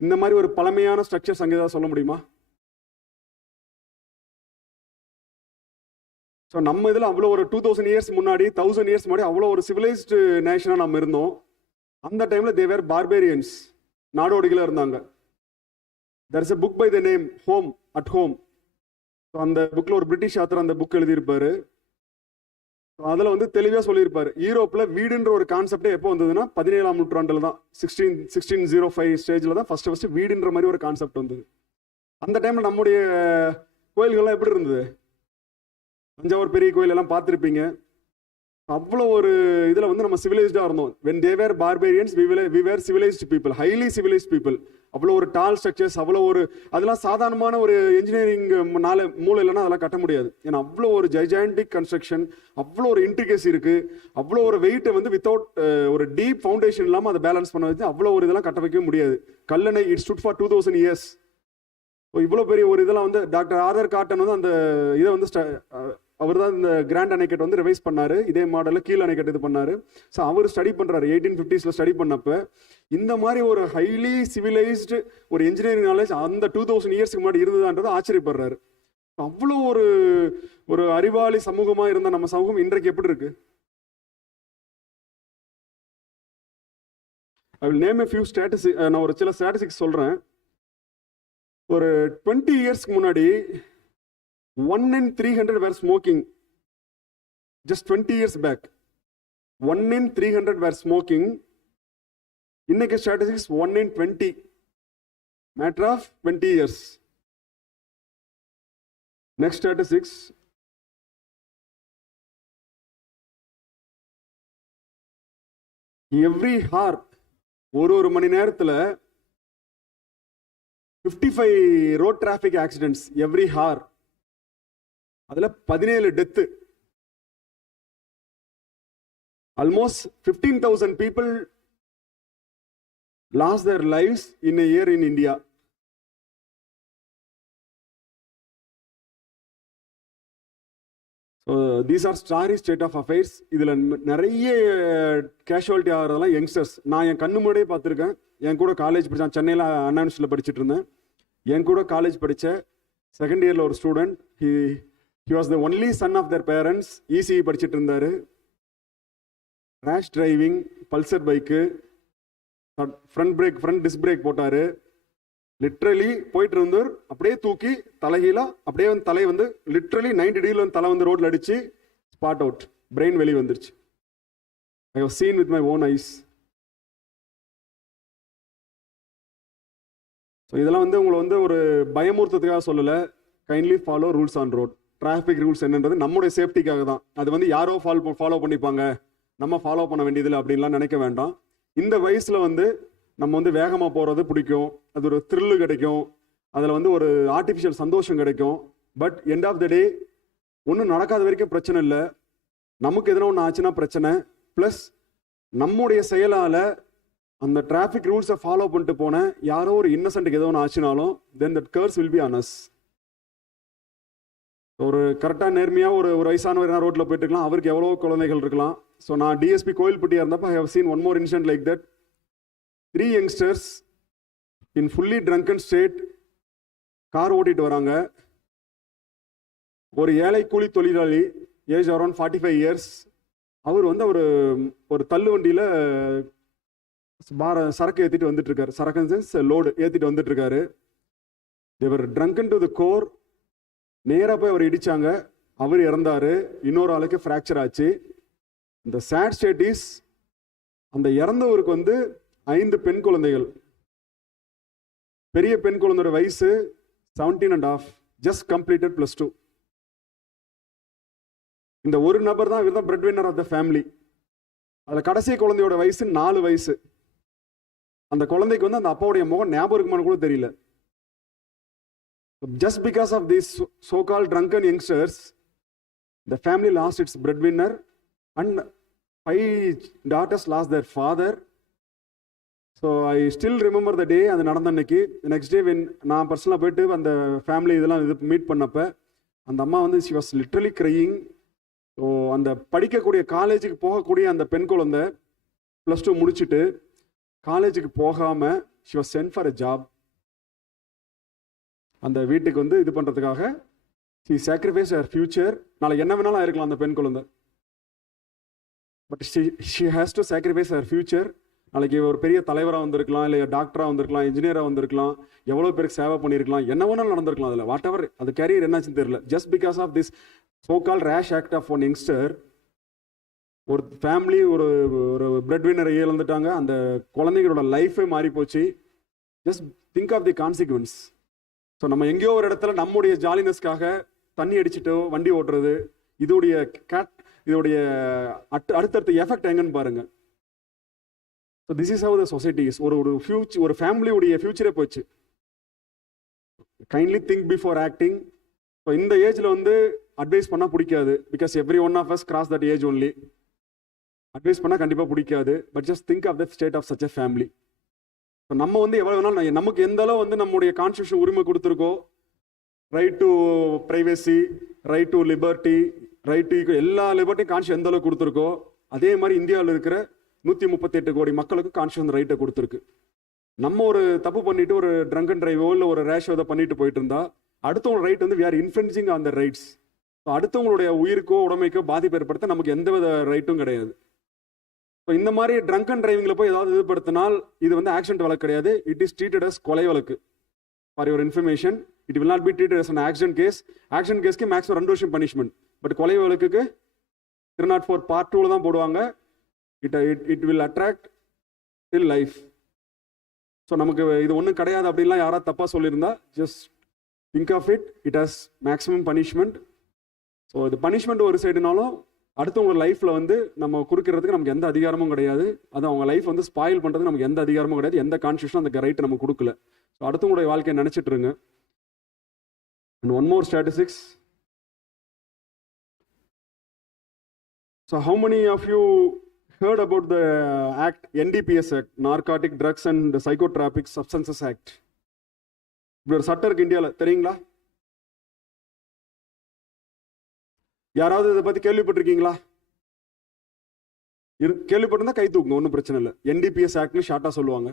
இந்த மாதிரி ஒரு பழமையான ஸ்ட்ரக்சர்ஸ் அங்கே ஏதாவது சொல்ல முடியுமா? ஸோ நம்ம இதில் அவ்வளோ ஒரு 2000 years முன்னாடி, 1000 years முன்னாடி அவ்வளோ ஒரு சிவிலைஸ்டு நேஷனாக நம்ம இருந்தோம். அந்த டைமில் தே வேர் பார்பேரியன்ஸ், நாடோடிகளாக இருந்தாங்க. There is a book by the name home at home. So அந்த புக்கில் ஒரு பிரிட்டிஷ் ஆத்தர் அந்த புக் எழுதியிருப்பாரு. ஸோ அதில் வந்து தெளிவாக சொல்லியிருப்பாரு, யூரோப்பில் வீடுன்ற ஒரு கான்செப்டே எப்போ வந்ததுன்னா 17ஆம் நூற்றாண்டில் தான், 1605 ஸ்டேஜில் தான் ஃபர்ஸ்ட் வீடுன்ற மாதிரி ஒரு கான்செப்ட் வந்தது. அந்த டைமில் நம்முடைய கோயில்கள்லாம் எப்படி இருந்தது? தஞ்சாவூர் பெரிய கோயில் எல்லாம் பார்த்துருப்பீங்க. அவ்வளோ ஒரு இதில் வந்து நம்ம சிவிலைஸ்டாக இருந்தோம். When they were barbarians we were civilised people, highly civilised people. அவ்வளோ ஒரு டால் ஸ்ட்ரக்சர்ஸ், அவ்வளோ ஒரு அதெல்லாம் சாதாரணமான ஒரு இன்ஜினியரிங் மூளை இல்லைன்னா அதெல்லாம் கட்ட முடியாது. ஏன்னா அவ்வளோ ஒரு ஜைஜாண்டிக் கன்ஸ்ட்ரக்ஷன், அவ்வளோ ஒரு இன்ட்ரிகேசி இருக்குது, அவ்வளோ ஒரு வெயிட்டை வந்து வித்தவுட் ஒரு டீப் ஃபவுண்டேஷன் இல்லாமல் அதை பேலன்ஸ் பண்ண வச்சு அவ்வளோ ஒரு இதெல்லாம் கட்ட வைக்க முடியாது. கல்லணை இட் ஸ்டுட் ஃபார் 2000 years. இவ்வளோ பெரிய ஒரு இதெல்லாம் வந்து டாக்டர் ஆர்தர் காட்டன் வந்து அந்த இதை வந்து அவர் தான் இந்த கிராண்ட் அணைக்கட் வந்து ரிவைஸ் பண்ணாரு. இதே மாடலில் கீழ் அணைக்கட் இது பண்ணாரு. ஸோ அவர் ஸ்டடி பண்ணுறாரு 1850s ஸ்டடி பண்ணப்போ இந்த மாதிரி ஒரு ஹைலி சிவிலைஸ்டு ஒரு இன்ஜினியரிங் நாலேஜ் அந்த 2000 years முன்னாடி இருந்ததான்றது ஆச்சரியப்படுறாரு. அவ்வளோ ஒரு ஒரு அறிவாளி சமூகமாக இருந்த நம்ம சமூகம் இன்றைக்கு எப்படி இருக்கு? I will name a few statistics. நான் ஒரு சில ஸ்டாட்டிஸ்டிக்ஸ் சொல்கிறேன். ஒரு 20 yearsக்கு முன்னாடி 1 in 300 were smoking. Just 20 years back 1 in 300 were smoking. இன்னைக்கு statistics 1 in 20. Matter of 20 years. Next statistics. Every hour ஒரு மணி நேரத்தில் 55 road traffic accidents every hour. அதில் 17 death. Almost 15,000 people lost their lives in a year in India. So these are starry state of affairs. இதில் நிறைய கேஷுவாலிட்டி ஆகிறதெல்லாம் யங்ஸ்டர்ஸ். நான் என் கண்ணு முன்னாடியே பார்த்துருக்கேன். என் கூட காலேஜ் படித்தான், சென்னையில் அண்ணா யூனிவர்சிட்டியில் படிச்சுட்டு இருந்தேன். என் கூட காலேஜ் படித்த செகண்ட் இயரில் ஒரு student, he was the only son of their parents. ECE படிச்சுட்டு இருந்தார். Rash driving, Pulsar bike, front disc brake போட்டார். லிட்ரலி போயிட்டு இருந்தார், அப்படியே தூக்கி தலைகீழா அப்படியே வந்து தலை வந்து லிட்ரலி 90 degrees வந்து தலை வந்து ரோட்ல அடிச்சு ஸ்பாட் அவுட், பிரெயின் வெளியே வந்துருச்சு. I have seen with my own eyes. So இதெல்லாம் வந்து உங்களை வந்து ஒரு பயமுறுத்தத்துக்காக சொல்லலை. Kindly follow rules on road. Traffic rules என்னன்றது நம்முடைய சேஃப்டிக்காக தான். அது வந்து யாரோ ஃபாலோ பண்ணிப்பாங்க, நம்ம ஃபாலோ பண்ண வேண்டியதில்லை அப்படின்லாம் நினைக்க வேண்டாம். இந்த வயசில் வந்து நம்ம வந்து வேகமாக போகிறது பிடிக்கும், அது ஒரு த்ரில்லு கிடைக்கும், அதில் வந்து ஒரு ஆர்டிஃபிஷியல் சந்தோஷம் கிடைக்கும். பட் எண்ட் ஆஃப் த டே ஒன்றும் நடக்காத வரைக்கும் பிரச்சனை இல்லை. நமக்கு எதனா ஒன்று ஆச்சுன்னா பிரச்சனை. ப்ளஸ் நம்முடைய செயலால் அந்த டிராஃபிக் ரூல்ஸை ஃபாலோ பண்ணிட்டு போன யாரோ ஒரு இன்னசென்ட்டுக்கு ஏதோ ஒன்று ஆச்சுனாலும் then that curse will be on us. ஒரு கரெக்டாக நேர்மையாக ஒரு வயசானவர் என்ன ரோட்டில் போயிட்டு இருக்கலாம், அவருக்கு எவ்வளோ குழந்தைகள் இருக்கலாம். ஸோ நான் டிஎஸ்பி கோயில்பட்டியாக இருந்தப்போ I have seen one more incident like that. 3 youngsters in fully drunken state car ஓட்டிட்டு வராங்க. ஒரு ஏழை கூலி தொழிலாளி, ஏஜ் அரௌண்ட் 45 years. அவர் வந்து ஒரு தள்ளு வண்டியில் சரக்கு ஏற்றிட்டு வந்துட்டு இருக்காரு. சரக்கு லோடு ஏற்றிட்டு வந்துட்டு இருக்காரு. தேவர் ட்ரங்கன் டு தி கோர். நேராக போய் அவர் இடிச்சாங்க, அவர் இறந்தாரு. இன்னொரு ஆளுக்கு ஃப்ராக்சர் ஆச்சு. இந்த சேட் ஸ்டேட் இஸ் அந்த இறந்தவருக்கு வந்து 5 பெண் குழந்தைகள். பெரிய பெண் குழந்தையோட வயசு 17.5, ஜஸ்ட் கம்ப்ளீட்டட் +2. இந்த ஒரு நபர் தான், இவர் தான் bread winner of the family. அதில் கடைசி குழந்தையோட வயசு 4 வயசு. அந்த குழந்தைக்கு வந்து அந்த அப்பாவுடைய முகம் ஞாபகம் இருக்குமான்னு கூட தெரியல. Just because of these so-called drunken youngsters, the family lost its breadwinner and 5 daughters lost their father. So I still remember the day. அது நடந்த அன்னைக்கு. நெக்ஸ்ட் டே வென் நான் பர்சனலாக போயிட்டு அந்த ஃபேமிலி இதெல்லாம் மீட் பண்ணப்போ அந்த அம்மா வந்து she was literally crying. So அந்த படிக்கக்கூடிய காலேஜுக்கு போகக்கூடிய அந்த பெண் குழந்தை +2 முடிச்சுட்டு காலேஜுக்கு போகாமல் she was send for a job. அந்த வீட்டுக்கு வந்து இது பண்ணுறதுக்காக ஷி சாக்ரிஃபைஸ் ஹர் ஃபியூச்சர். நாளைக்கு என்ன வேணாலும் இருக்கலாம் அந்த பெண் குழந்தை. But she has to sacrifice her future. நாளைக்கு ஒரு பெரிய தலைவராக வந்திருக்கலாம், இல்லை டாக்டராக வந்திருக்கலாம், இன்ஜினியராக வந்திருக்கலாம், எவ்வளோ பேருக்கு சேவை பண்ணியிருக்கலாம், என்ன வேணாலும் நடந்திருக்கலாம். அதில் வாட் எவர் அது கேரியர் என்னாச்சுன்னு தெரியல. Just because of this so called rash act of one youngster ஒரு ஃபேமிலி ஒரு பிரெட் வின்னரை இழந்துட்டாங்க. அந்த குழந்தைங்களோட லைஃபே மாறி போச்சு. Just think of the consequence. So நம்ம எங்கேயோ ஒரு இடத்துல நம்முடைய ஜாலினஸ்க்காக தண்ணி அடிச்சுட்டோ வண்டி ஓட்டுறது, இதோடைய அடுத்தடுத்த எஃபெக்ட் எங்கன்னு பாருங்க. So this is how the society is. ஒரு ஃபேமிலியுடைய ஃபியூச்சரே போச்சு. Kindly think before acting. So இந்த ஏஜில் வந்து அட்வைஸ் பண்ணால் பிடிக்காது, because every one of us cross that age only. Advice பண்ணால் கண்டிப்பாக பிடிக்காது. But just think of the state of such a family. So நம்ம வந்து எவ்வளோ வேணாலும் நமக்கு எந்த அளவு வந்து நம்முடைய கான்ஸ்டியூஷன் உரிமை கொடுத்துருக்கோ, right to privacy, right to liberty, right to எல்லா லிபர்ட்டியும் கான்ஸ்டியூஷன் எந்த அளவுக்கு கொடுத்துருக்கோ, அதே மாதிரி இந்தியாவில் இருக்கிற 138 கோடி மக்களுக்கு கான்ஸ்டியூஷன் ரைட்டை கொடுத்துருக்கு. நம்ம ஒரு தப்பு பண்ணிட்டு ஒரு ட்ரங்க் அண்ட் டிரைவோ இல்லை ஒரு ரேஷோ இதை பண்ணிட்டு போயிட்டு இருந்தா அடுத்தவங்க ரைட் வந்து we are influencing on the rights. So அடுத்தவங்களுடைய உயிருக்கோ உடமைக்கோ பாதிப்பு ஏற்படுத்த நமக்கு எந்தவித ரைட்டும் கிடையாது. ஸோ இந்த மாதிரி ட்ரங்க் அண்ட் டிரைவிங்கில் போய் ஏதாவது இதுபடுத்தினால் இது வந்து ஆக்சிடென்ட் வழக்கு கிடையாது. இட் இஸ் ட்ரீட்டட் அஸ் கொலை வழக்கு. For your information, it will not be treated as an accident case. Accident கேஸ்க்கு மேக்ஸிமம் 2 வருஷம் பனிஷ்மெண்ட். பட் கொலை வழக்குக்கு 304 Part 2 தான் போடுவாங்க. It will attract till life. So நமக்கு இது ஒன்றும் கிடையாது அப்படின்லாம் யாராவது தப்பாக சொல்லியிருந்தா just think of it. It has maximum punishment. So இது பனிஷ்மெண்ட் ஒரு சைடுனாலும் அடுத்தவங்க லைஃப்பில் வந்து நம்ம குறுக்கிறதுக்கு நமக்கு எந்த அதிகாரமும் கிடையாது. அது அவங்க லைஃப் வந்து ஸ்பாயில் பண்ணுறதுக்கு நமக்கு எந்த அதிகாரமும் கிடையாது. எந்த கான்ஸ்டியூஷனும் அந்த ரைட்டை நம்ம கொடுக்கல. ஸோ அடுத்தவங்களுடைய வாழ்க்கையை நினச்சிட்டு இருங்க. And one more statistics. So how many of you heard about the act, NDPS Act, Narcotic Drugs and Psychotropic Substances Act? இப்படி ஒரு சட்டம் இருக்கு இந்தியாவில், தெரியுங்களா? யாராவது இதை பத்தி கேள்விப்பட்டிருக்கீங்களா? கேள்விப்பட்டிருந்தா கை தூக்குங்க, ஒன்றும் பிரச்சனை இல்லை. NDPS ஆக்ட்னு ஷார்ட்டா சொல்லுவாங்க.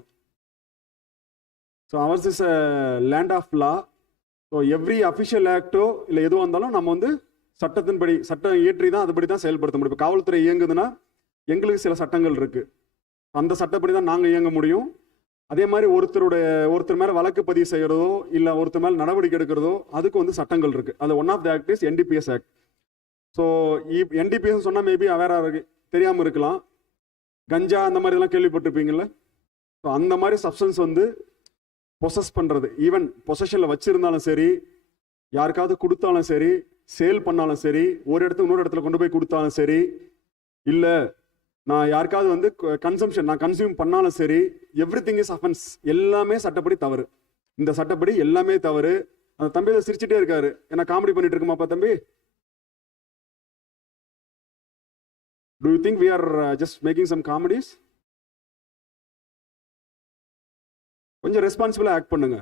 So ours is a land of law. So every official ஆக்டோ இல்லை எதுவாக இருந்தாலும் நம்ம வந்து சட்டத்தின்படி, சட்டம் இயற்றி தான் அதுபடி தான் செயல்படுத்த முடியும். இப்போ காவல்துறை இயங்குதுன்னா எங்களுக்கு சில சட்டங்கள் இருக்கு, அந்த சட்டப்படி தான் நாங்கள் இயங்க முடியும். அதே மாதிரி ஒருத்தர் மேலே வழக்கு பதிவு செய்யறதோ இல்லை ஒருத்தர் மேலே நடவடிக்கை எடுக்கிறதோ அதுக்கு வந்து சட்டங்கள் இருக்கு. அது one of the act is NDPS act. So NDPS சொன்னால் மேபி அவேரா தெரியாமல் இருக்கலாம். கஞ்சா அந்த மாதிரிலாம் கேள்விப்பட்டிருப்பீங்கல்ல. ஸோ அந்த மாதிரி சப்ஸ்டன்ஸ் வந்து பொசஸ் பண்ணுறது, ஈவன் பொசஷனில் வச்சிருந்தாலும் சரி, யாருக்காவது கொடுத்தாலும் சரி, சேல் பண்ணாலும் சரி, ஒரு இடத்துக்கு இன்னொரு இடத்துல கொண்டு போய் கொடுத்தாலும் சரி, இல்லை நான் யாருக்காவது வந்து கன்சம்ஷன் நான் கன்சியூம் பண்ணாலும் சரி, எவ்ரி திங் இஸ் அஃபென்ஸ். எல்லாமே சட்டப்படி தவறு. இந்த சட்டப்படி எல்லாமே தவறு. அந்த தம்பி அதை சிரிச்சுட்டே இருக்காரு, என்ன காமெடி பண்ணிட்டு இருக்குமாப்பா தம்பி? Do you think we are just making some comedies? கொஞ்சம் ரெஸ்பான்சிபிளா ஆக்ட் பண்ணுங்க.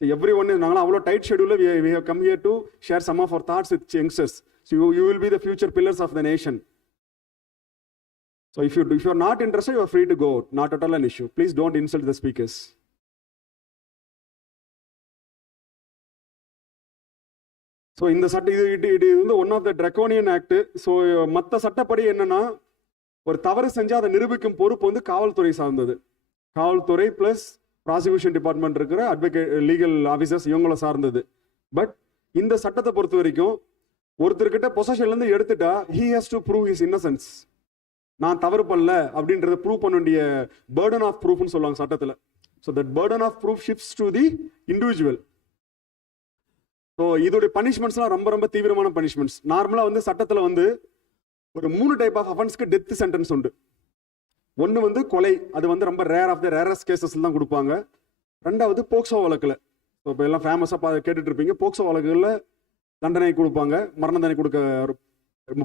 எவ்ரி ஒன் நாங்களாம் அவ்வளோ டைட் ஷெடியூலில் we have come here to share some of our thoughts with youngsters. So you will be the future pillars of the nation. So if you're not interested, you are free to go. Not at all an issue. Please don't insult the speakers. So இந்த சட்ட இது வந்து one of the draconian act. So மற்ற சட்டப்படி என்னன்னா, ஒரு தவறு செஞ்சால் அதை நிரூபிக்கும் பொறுப்பு வந்து காவல்துறை சார்ந்தது. காவல்துறை பிளஸ் ப்ராசிக்யூஷன் டிபார்ட்மெண்ட் இருக்கிற அட்வொகேட் லீகல் ஆஃபீஸர்ஸ் இவங்கள சார்ந்தது. பட் இந்த சட்டத்தை பொறுத்த வரைக்கும் ஒருத்தர்கிட்ட பொசஷன்லேருந்து எடுத்துட்டா he has to prove his innocence. நான் தவறு பண்ணல அப்படின்றத ப்ரூவ் பண்ண வேண்டிய பர்டன் ஆஃப் ப்ரூஃப்னு சொல்லுவாங்க சட்டத்தில். So that burden of proof shifts to the individual. So இதோடைய பனிஷ்மெண்ட்ஸ்லாம் ரொம்ப ரொம்ப தீவிரமான பனிஷ்மெண்ட்ஸ். நார்மலாக வந்து சட்டத்தில் வந்து ஒரு 3 டைப் ஆஃப் அஃபென்ஸ்க்கு டெத் சென்டென்ஸ் உண்டு. ஒன்று வந்து கொலை, அது வந்து ரொம்ப ரேரஸ்ட் கேசஸ்ல தான் கொடுப்பாங்க. ரெண்டாவது போக்சோ வழக்கில், இப்போ எல்லாம் ஃபேமஸாக கேட்டுட்டு இருப்பீங்க, போக்சோ வழக்குகளில் தண்டனை கொடுப்பாங்க, மரண தண்டனை கொடுக்க,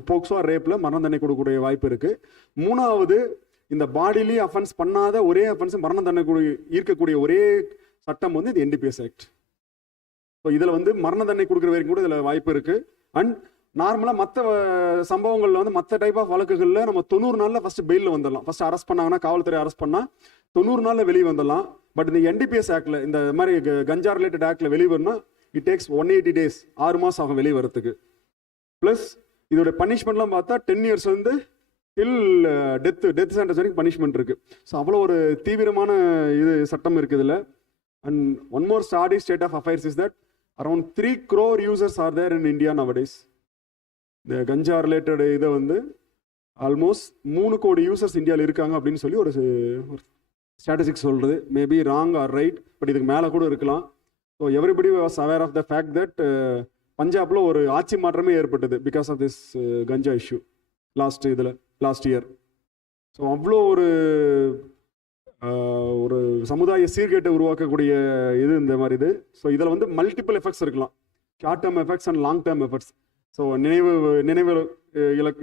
போக்சோ ரேப்பில் மரண தண்டனை கொடுக்கக்கூடிய வாய்ப்பு இருக்கு. மூணாவது, இந்த பாடிலி அஃபென்ஸ் பண்ணாத ஒரே அஃபென்ஸ் மரண தண்டனை ஈர்க்கக்கூடிய ஒரே சட்டம் வந்து இது NDPS ஆக்ட். ஸோ இதில் வந்து மரண தண்டனை கொடுக்குற வரைக்கும் கூட இதில் வாய்ப்பு இருக்கு. அண்ட் நார்மலாக மற்ற சம்பவங்களில் வந்து மற்ற டைப் ஆஃப் வழக்குகளில் நம்ம 90 நாளில் ஃபர்ஸ்ட் பெயிலில் வந்துடலாம். ஃபர்ஸ்ட் அரெஸ்ட் பண்ணாங்கன்னா, காவல்துறை அரெஸ்ட் பண்ணால் 90 நாளில் வெளியே வந்துடலாம். பட் இந்த NDPS ஆக்டில், இந்த மாதிரி கஞ்சா ரிலேட்டட் ஆக்டில் வெளியே வரணும்னா இட் டேக்ஸ் 180 days, 6 மாதம் ஆகும் வெளியே வரத்துக்கு. ப்ளஸ் இதோட பனிஷ்மெண்ட்லாம் பார்த்தா 10 years வந்து டில் டெத் சென்டென்ஸ் வரைக்கும் பனிஷ்மெண்ட் இருக்கு. ஸோ அவ்வளோ ஒரு தீவிரமான இது சட்டம் இருக்குது இதில். And one more state of affairs is that around 3 crore users are there in India nowadays. இந்த கஞ்சா ரிலேட்டட் இதை வந்து ஆல்மோஸ்ட் 3 கோடி யூசர்ஸ் இந்தியாவில் இருக்காங்க அப்படின்னு சொல்லி ஒரு ஸ்டாட்டிஸ்டிக்ஸ் சொல்றது. Maybe wrong or right, but இதுக்கு மேலே கூட இருக்கலாம். So everybody was aware of the fact that பஞ்சாப்ல ஒரு ஆட்சி மாற்றமே ஏற்பட்டது because of this ganja issue. Last year. So அவ்வளோ ஒரு சமுதாய சீர்கேட்டை உருவாக்கக்கூடிய இது இந்த மாதிரி இது. ஸோ இதில் வந்து மல்டிபிள் எஃபெக்ட்ஸ் இருக்கலாம், short term effects and long term effects. So நினைவு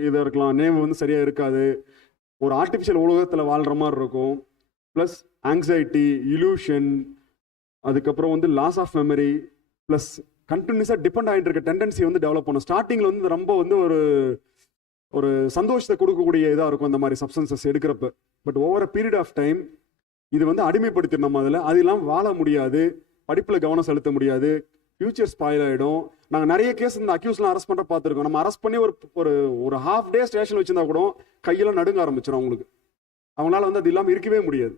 இதாக இருக்கலாம், நினைவு வந்து சரியாக இருக்காது, ஒரு ஆர்டிஃபிஷியல் உலகத்தில் வாழ்கிற மாதிரி இருக்கும், ப்ளஸ் ஆங்ஸைட்டி, இலூஷன், அதுக்கப்புறம் வந்து லாஸ் ஆஃப் மெமரி, ப்ளஸ் கண்டினியூஸாக டிபெண்ட் ஆகிட்டு இருக்க டெண்டன்சி வந்து டெவலப் பண்ணும். ஸ்டார்டிங்கில் வந்து ரொம்ப வந்து ஒரு சந்தோஷத்தை கொடுக்கக்கூடிய இதாக இருக்கும் அந்த மாதிரி சப்ஸ்டன்சஸ் எடுக்கிறப்ப. But over a period of time இது வந்து அடிமைப்படுத்திடும் நம்ம அதில். அது இல்லாமல் வாழ முடியாது, படிப்பில் கவனம் செலுத்த முடியாது, ஃபியூச்சர் ஸ்பாயில் ஆகிடும். நாங்கள் நிறைய கேஸ் இந்த அக்யூஸ்லாம் அரெஸ்ட் பண்ணுற பார்த்துருக்கோம். நம்ம அரெஸ்ட் பண்ணி ஒரு ஹாஃப் டே ஸ்டேஷன் வச்சிருந்தா கூட கையெல்லாம் நடுங்க ஆரம்பிச்சிடும் அவங்களுக்கு. அவங்களால வந்து அது இல்லாமல் இருக்கவே முடியாது.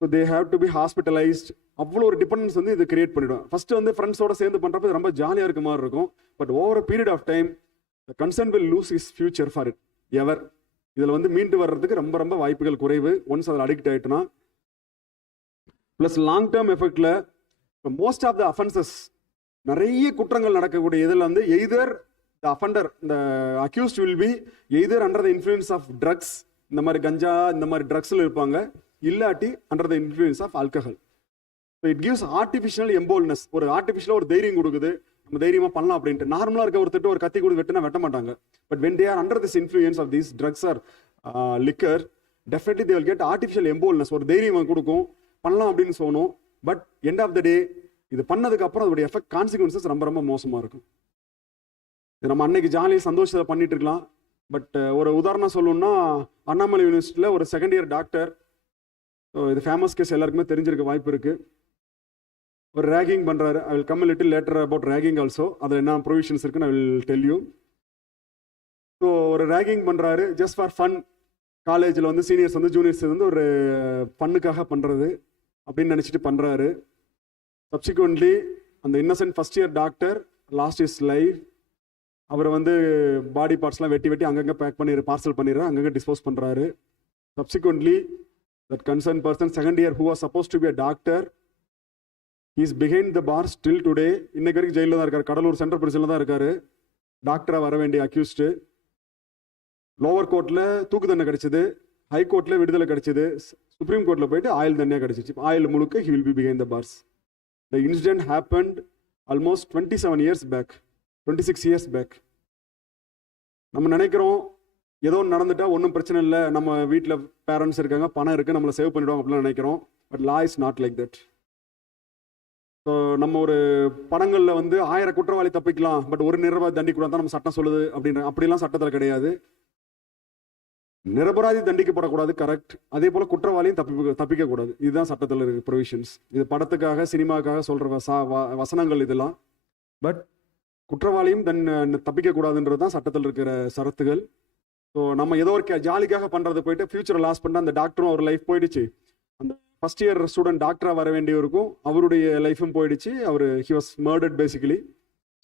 So they have to be hospitalised. அவ்வளோ ஒரு டிபெண்டன்ஸ் வந்து இது கிரியேட் பண்ணிவிடும். ஃபர்ஸ்ட் வந்து ஃப்ரெண்ட்ஸோட சேர்ந்து பண்ணுறப்ப ரொம்ப ஜாலியாக இருக்க மாதிரி இருக்கும். But over a period of time the concern will lose his future for it ever. இதில் வந்து மீண்டு வர்றதுக்கு ரொம்ப ரொம்ப வாய்ப்புகள் குறைவு ஒன்ஸ் அதில் அடிக்ட் ஆகிட்டுனா. ப்ளஸ் லாங் டேர்ம் எஃபெக்டில் மோஸ்ட் ஆஃப் த அஃபென்சஸ், நிறைய குற்றங்கள் நடக்கக்கூடிய இதில் வந்து எய்தர் த அஃபெண்டர், இந்த accused will be either under the influence of drugs, இந்த மாதிரி கஞ்சா இந்த மாதிரி ட்ரக்ஸில் இருப்பாங்க, இல்லாட்டி under the influence of alcohol. So it gives artificial emboldness. ஒரு ஆர்டிஃபிஷியலாக ஒரு தைரியம் கொடுக்குது, நம்ம தைரியமாக பண்ணலாம் அப்படின்ட்டு. நார்மலாக இருக்க ஒருத்தட்டு ஒரு கத்தி கொடுத்து வெட்டினா வெட்ட மாட்டாங்க. But when they are under this influence of these drugs or liquor, definitely they will get artificial emboldness. ஒரு தைரியம் கொடுக்கும், பண்ணலாம் அப்படின்னு சொன்னோம். But end of the day இது பண்ணதுக்கு அப்புறம் அதோடைய எஃபெக்ட் கான்சிக்வன்சஸ் ரொம்ப ரொம்ப மோசமாக இருக்கும். நம்ம அன்னைக்கு ஜாலியாக சந்தோஷத்தை பண்ணிட்டு இருக்கலாம். பட் ஒரு உதாரணம் சொல்லணும்னா, அண்ணாமலை யூனிவர்சிட்டியில் ஒரு செகண்ட் இயர் டாக்டர், இது ஃபேமஸ் கேஸ் எல்லாருக்குமே தெரிஞ்சிருக்க வாய்ப்பு இருக்குது, ஒரு ரேகிங் பண்ணுறாரு. I will come little later about ragging also. அதில் என்ன ப்ரொவிஷன்ஸ் இருக்குன்னு ஐ வில் டெல் யூ. ஸோ ஒரு ரேகிங் பண்ணுறாரு ஜஸ்ட் ஃபார் ஃபன். காலேஜில் வந்து சீனியர்ஸ் வந்து ஜூனியர்ஸ் வந்து ஒரு ஃபன்னுக்காக பண்ணுறது அப்படின்னு நினச்சிட்டு பண்ணுறாரு. சப்சிக்வெண்ட்லி அந்த Innocent first year doctor last is life. அவரை வந்து பாடி பார்ட்ஸ்லாம் வெட்டி அங்கங்கே பேக் பண்ணி பார்சல் பண்ணிடுறாரு, அங்கங்கே டிஸ்போஸ் பண்ணுறாரு. Subsequently that concern person second year who was suppose to be a doctor, he is behind the bars still today. இன்னைக்கு வரைக்கும் ஜெயிலில் தான் இருக்காரு, கடலூர் சென்ட்ரல் பிரிசனில் தான் இருக்காரு. டாக்டராக வர வேண்டிய அக்யூஸ்டு. லோவர் கோர்ட்டில் தூக்கு தண்டனை கிடைச்சது, ஹை கோர்ட்டில் விடுதலை கிடைச்சது, சுப்ரீம் கோர்ட்டில் போயிட்டு ஆயில் தண்ணியாக கிடைச்சிச்சு. ஆயில் முழுக்க he will be behind the bars. The incident happened almost 27 years back, 26 years back. நம்ம நினைக்கிறோம் ஏதோ நடந்துட்டா ஒன்றும் பிரச்சனை இல்லை, நம்ம வீட்டில் பேரண்ட்ஸ் இருக்காங்க, பணம் இருக்குது, நம்மளை சேவ் பண்ணிவிடுவாங்க அப்படிலாம் நினைக்கிறோம். But law is not like that. So நம்ம ஒரு படங்களில் வந்து 1000 குற்றவாளி தப்பிக்கலாம், பட் ஒரு நிரபராதி தண்டிக்கூடாது தான் நம்ம சட்டம் சொல்லுது அப்படிலாம் சட்டத்தில் கிடையாது. நிரபராதி தண்டிக்கப்படக்கூடாது, கரெக்ட். அதே போல் குற்றவாளியும் தப்பிக்கக்கூடாது. இதுதான் சட்டத்தில் இருக்க ப்ரொவிஷன்ஸ். இது படத்துக்காக சினிமாக்காக சொல்கிற வசனங்கள் இதெல்லாம். பட் குற்றவாளியும் தப்பிக்கக்கூடாதுன்றது தான் சட்டத்தில் இருக்கிற சரத்துகள். ஸோ நம்ம ஏதோ ஒரு ஜாலிக்காக பண்ணுறது போயிட்டு ஃபியூச்சரை லாஸ் பண்ண அந்த டாக்டரும் ஒரு லைஃப் போயிடுச்சு. அந்த ஃபஸ்ட் இயர் ஸ்டூடெண்ட் டாக்டராக வர வேண்டியவருக்கும் அவருடைய லைஃபும் போயிடுச்சு. அவர் he was murdered basically.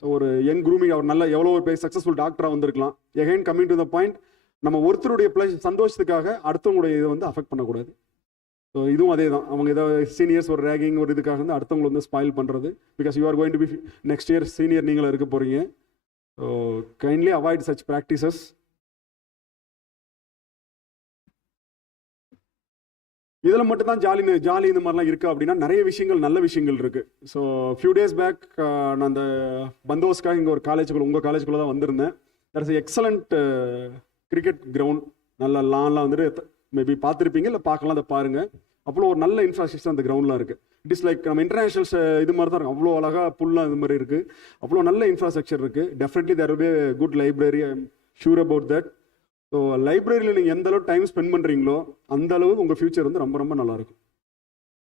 So ஒரு யங் க்ரூமிங், அவர் நல்ல எவ்வளோ ஒரு பெரிய சக்ஸஸ்ஃபுல் டாக்டராக வந்திருக்கலாம். Again coming to the point, நம்ம ஒருத்தருடைய சந்தோஷத்துக்காக அடுத்தவங்களுடைய இதை வந்து அஃபெக்ட் பண்ணக்கூடாது. ஸோ இதுவும் அதே தான். அவங்க ஏதாவது சீனியர்ஸ் ஒரு ரேகிங் ஒரு இதுக்காக வந்து அடுத்தவங்களை வந்து ஸ்பாயில் பண்ணுறது. Because you are going to be next year senior நீங்களும் இருக்க போகிறீங்க. So kindly avoid such practices. இதில் மட்டும் தான் ஜாலி இந்த மாதிரிலாம் இருக்குது அப்படின்னா நிறைய விஷயங்கள், நல்ல விஷயங்கள் இருக்குது. ஸோ ஃபியூ டேஸ் பேக் நான் அந்த பந்தோஸ்க்காக இங்கே ஒரு காலேஜுக்குள்ள, உங்கள் காலேஜுக்குள்ளே தான் வந்திருந்தேன். That is excellent cricket ground. நல்ல லான்லாம் வந்துட்டு மேபி பார்த்துருப்பீங்க, இல்லை பார்க்கலாம், அதை பாருங்கள். அவ்வளோ ஒரு நல்ல இன்ஃப்ராஸ்ட்ரக்சர் அந்த கிரவுண்ட்லாம் இருக்குது. இட் இஸ் லைக் நம்ம இன்டர்நேஷனல்ஸ் இது மாதிரி தான் இருக்கும். அவ்வளோ அழகாக புல்லாம் இது மாதிரி இருக்குது. அவ்வளோ நல்ல இன்ஃப்ராஸ்ட்ரக்சர் இருக்குது. Definitely there will be a good library. I am sure about that. So லைப்ரரியில் நீங்கள் எந்த அளவு டைம் ஸ்பெண்ட் பண்ணுறீங்களோ அந்த அளவு உங்கள் ஃபியூச்சர் வந்து ரொம்ப ரொம்ப நல்லாயிருக்கும்.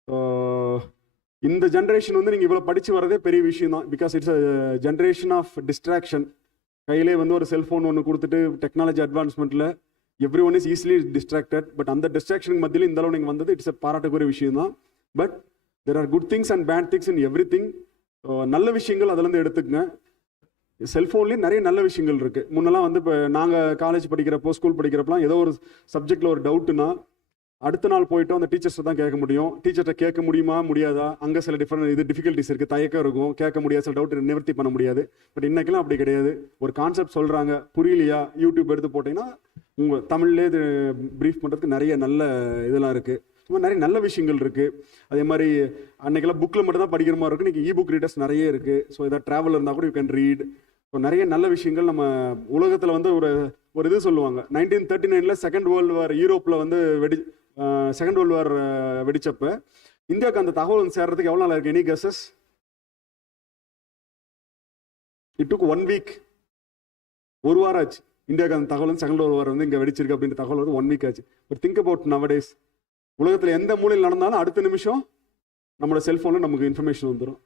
ஸோ இந்த ஜென்ரேஷன் வந்து நீங்கள் இவ்வளோ படித்து வரதே பெரிய விஷயம் தான். Because it's a generation of distraction. கையிலே வந்து ஒரு செல்ஃபோன் ஒன்று கொடுத்துட்டு டெக்னாலஜி அட்வான்ஸ்மெண்ட்டில் every one is easily distracted. But அந்த டிஸ்ட்ராக்ஷனுக்கு மத்தியில் இந்த அளவு நீங்கள் வந்தது இட்ஸ் பாராட்டக்கூடிய விஷயம் தான். But there are good things and bad things in everything. நல்ல விஷயங்கள் அதிலேருந்து எடுத்துக்கங்க. செல்ஃபோன்லேயும் நிறைய நல்ல விஷயங்கள் இருக்குது. முன்னெல்லாம் வந்து இப்போ நாங்கள் காலேஜ் படிக்கிறப்போ, ஸ்கூல் படிக்கிறப்பலாம் ஏதோ ஒரு சப்ஜெக்டில் ஒரு டவுட்டுனா அடுத்த நாள் போயிட்டோம் அந்த டீச்சர்ஸை தான் கேட்க முடியும். டீச்சர்கிட்ட கேட்க முடியுமா முடியாதா, அங்கே சில டிஃபிகல்ட்டிஸ் இருக்குது, தயக்கம் இருக்கும், கேட்க முடியாது, சில டவுட் நிவர்த்தி பண்ண முடியாது. பட் இன்னைக்கெல்லாம் அப்படி கிடையாது. ஒரு கான்செப்ட் சொல்கிறாங்க, புரியலையா, யூடியூப் எடுத்து போட்டிங்கன்னா உங்கள் தமிழ்லேயே இது ப்ரீஃப் பண்ணுறதுக்கு நிறைய நல்ல இதெல்லாம் இருக்குது. சும்மா நிறைய நல்ல விஷயங்கள் இருக்குது. அதே மாதிரி அன்னைக்கெல்லாம் புக்கில் மட்டும் தான் படிக்கிற மாதிரி இருக்குது, இன்றைக்கி புக் ரீடர்ஸ் நிறைய இருக்குது. ஸோ ஏதாவது ட்ராவல் இருந்தால் கூட யூ கேன் ரீட். ஸோ நிறைய நல்ல விஷயங்கள் நம்ம உலகத்தில் வந்து ஒரு இது சொல்லுவாங்க. 1939 செகண்ட் வேர்ல்டு வார் யூரோப்பில் வந்து செகண்ட் வேர்ல்டு வார் வெடிச்சப்ப இந்தியாவுக்கு அந்த தகவல் வந்து சேர்றதுக்கு எவ்வளோ நாள் இருக்கு? Any guesses? இட் டுக் 1 வீக். ஒரு வாரம் ஆச்சு இந்தியாவுக்கு அந்த தகவல் வந்து செகண்ட் வேர்ல்டு வார் வந்து இங்கே வெடிச்சிருக்கு அப்படின்ற தகவல் வந்து 1 வீக் ஆச்சு. But think about nowadays. உலகத்தில் எந்த மூலையில் நடந்தாலும் அடுத்த நிமிஷம் நம்மளோட செல்ஃபோனில் நமக்கு இன்ஃபர்மேஷன் வந்துடும்.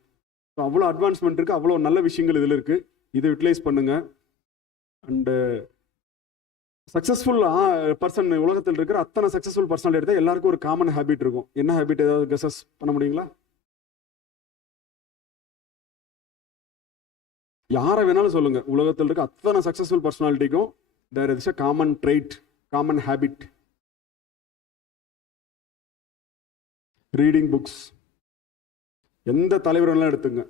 ஸோ அவ்வளோ அட்வான்ஸ்மெண்ட் இருக்குது, அவ்வளோ நல்ல விஷயங்கள் இதில் இருக்குது. இதை யூட்டிலைஸ் பண்ணுங்க. அண்டு சக்ஸஸ்ஃபுல் பர்சன் உலகத்தில் இருக்கிற அத்தனை சக்ஸஸ்ஃபுல் பர்சனாலிட்டி எடுத்தால் எல்லாருக்கும் ஒரு காமன் ஹேபிட் இருக்கும். என்ன ஹேபிட்? ஏதாவது கெஸஸ் பண்ண முடியுங்களா? யாரை வேணாலும் சொல்லுங்க, உலகத்தில் இருக்க அத்தனை சக்ஸஸ்ஃபுல் பர்சனாலிட்டிக்கும் there is a common trait, common habit. Reading books. எந்த தலைவரெல்லாம் எடுத்துங்க.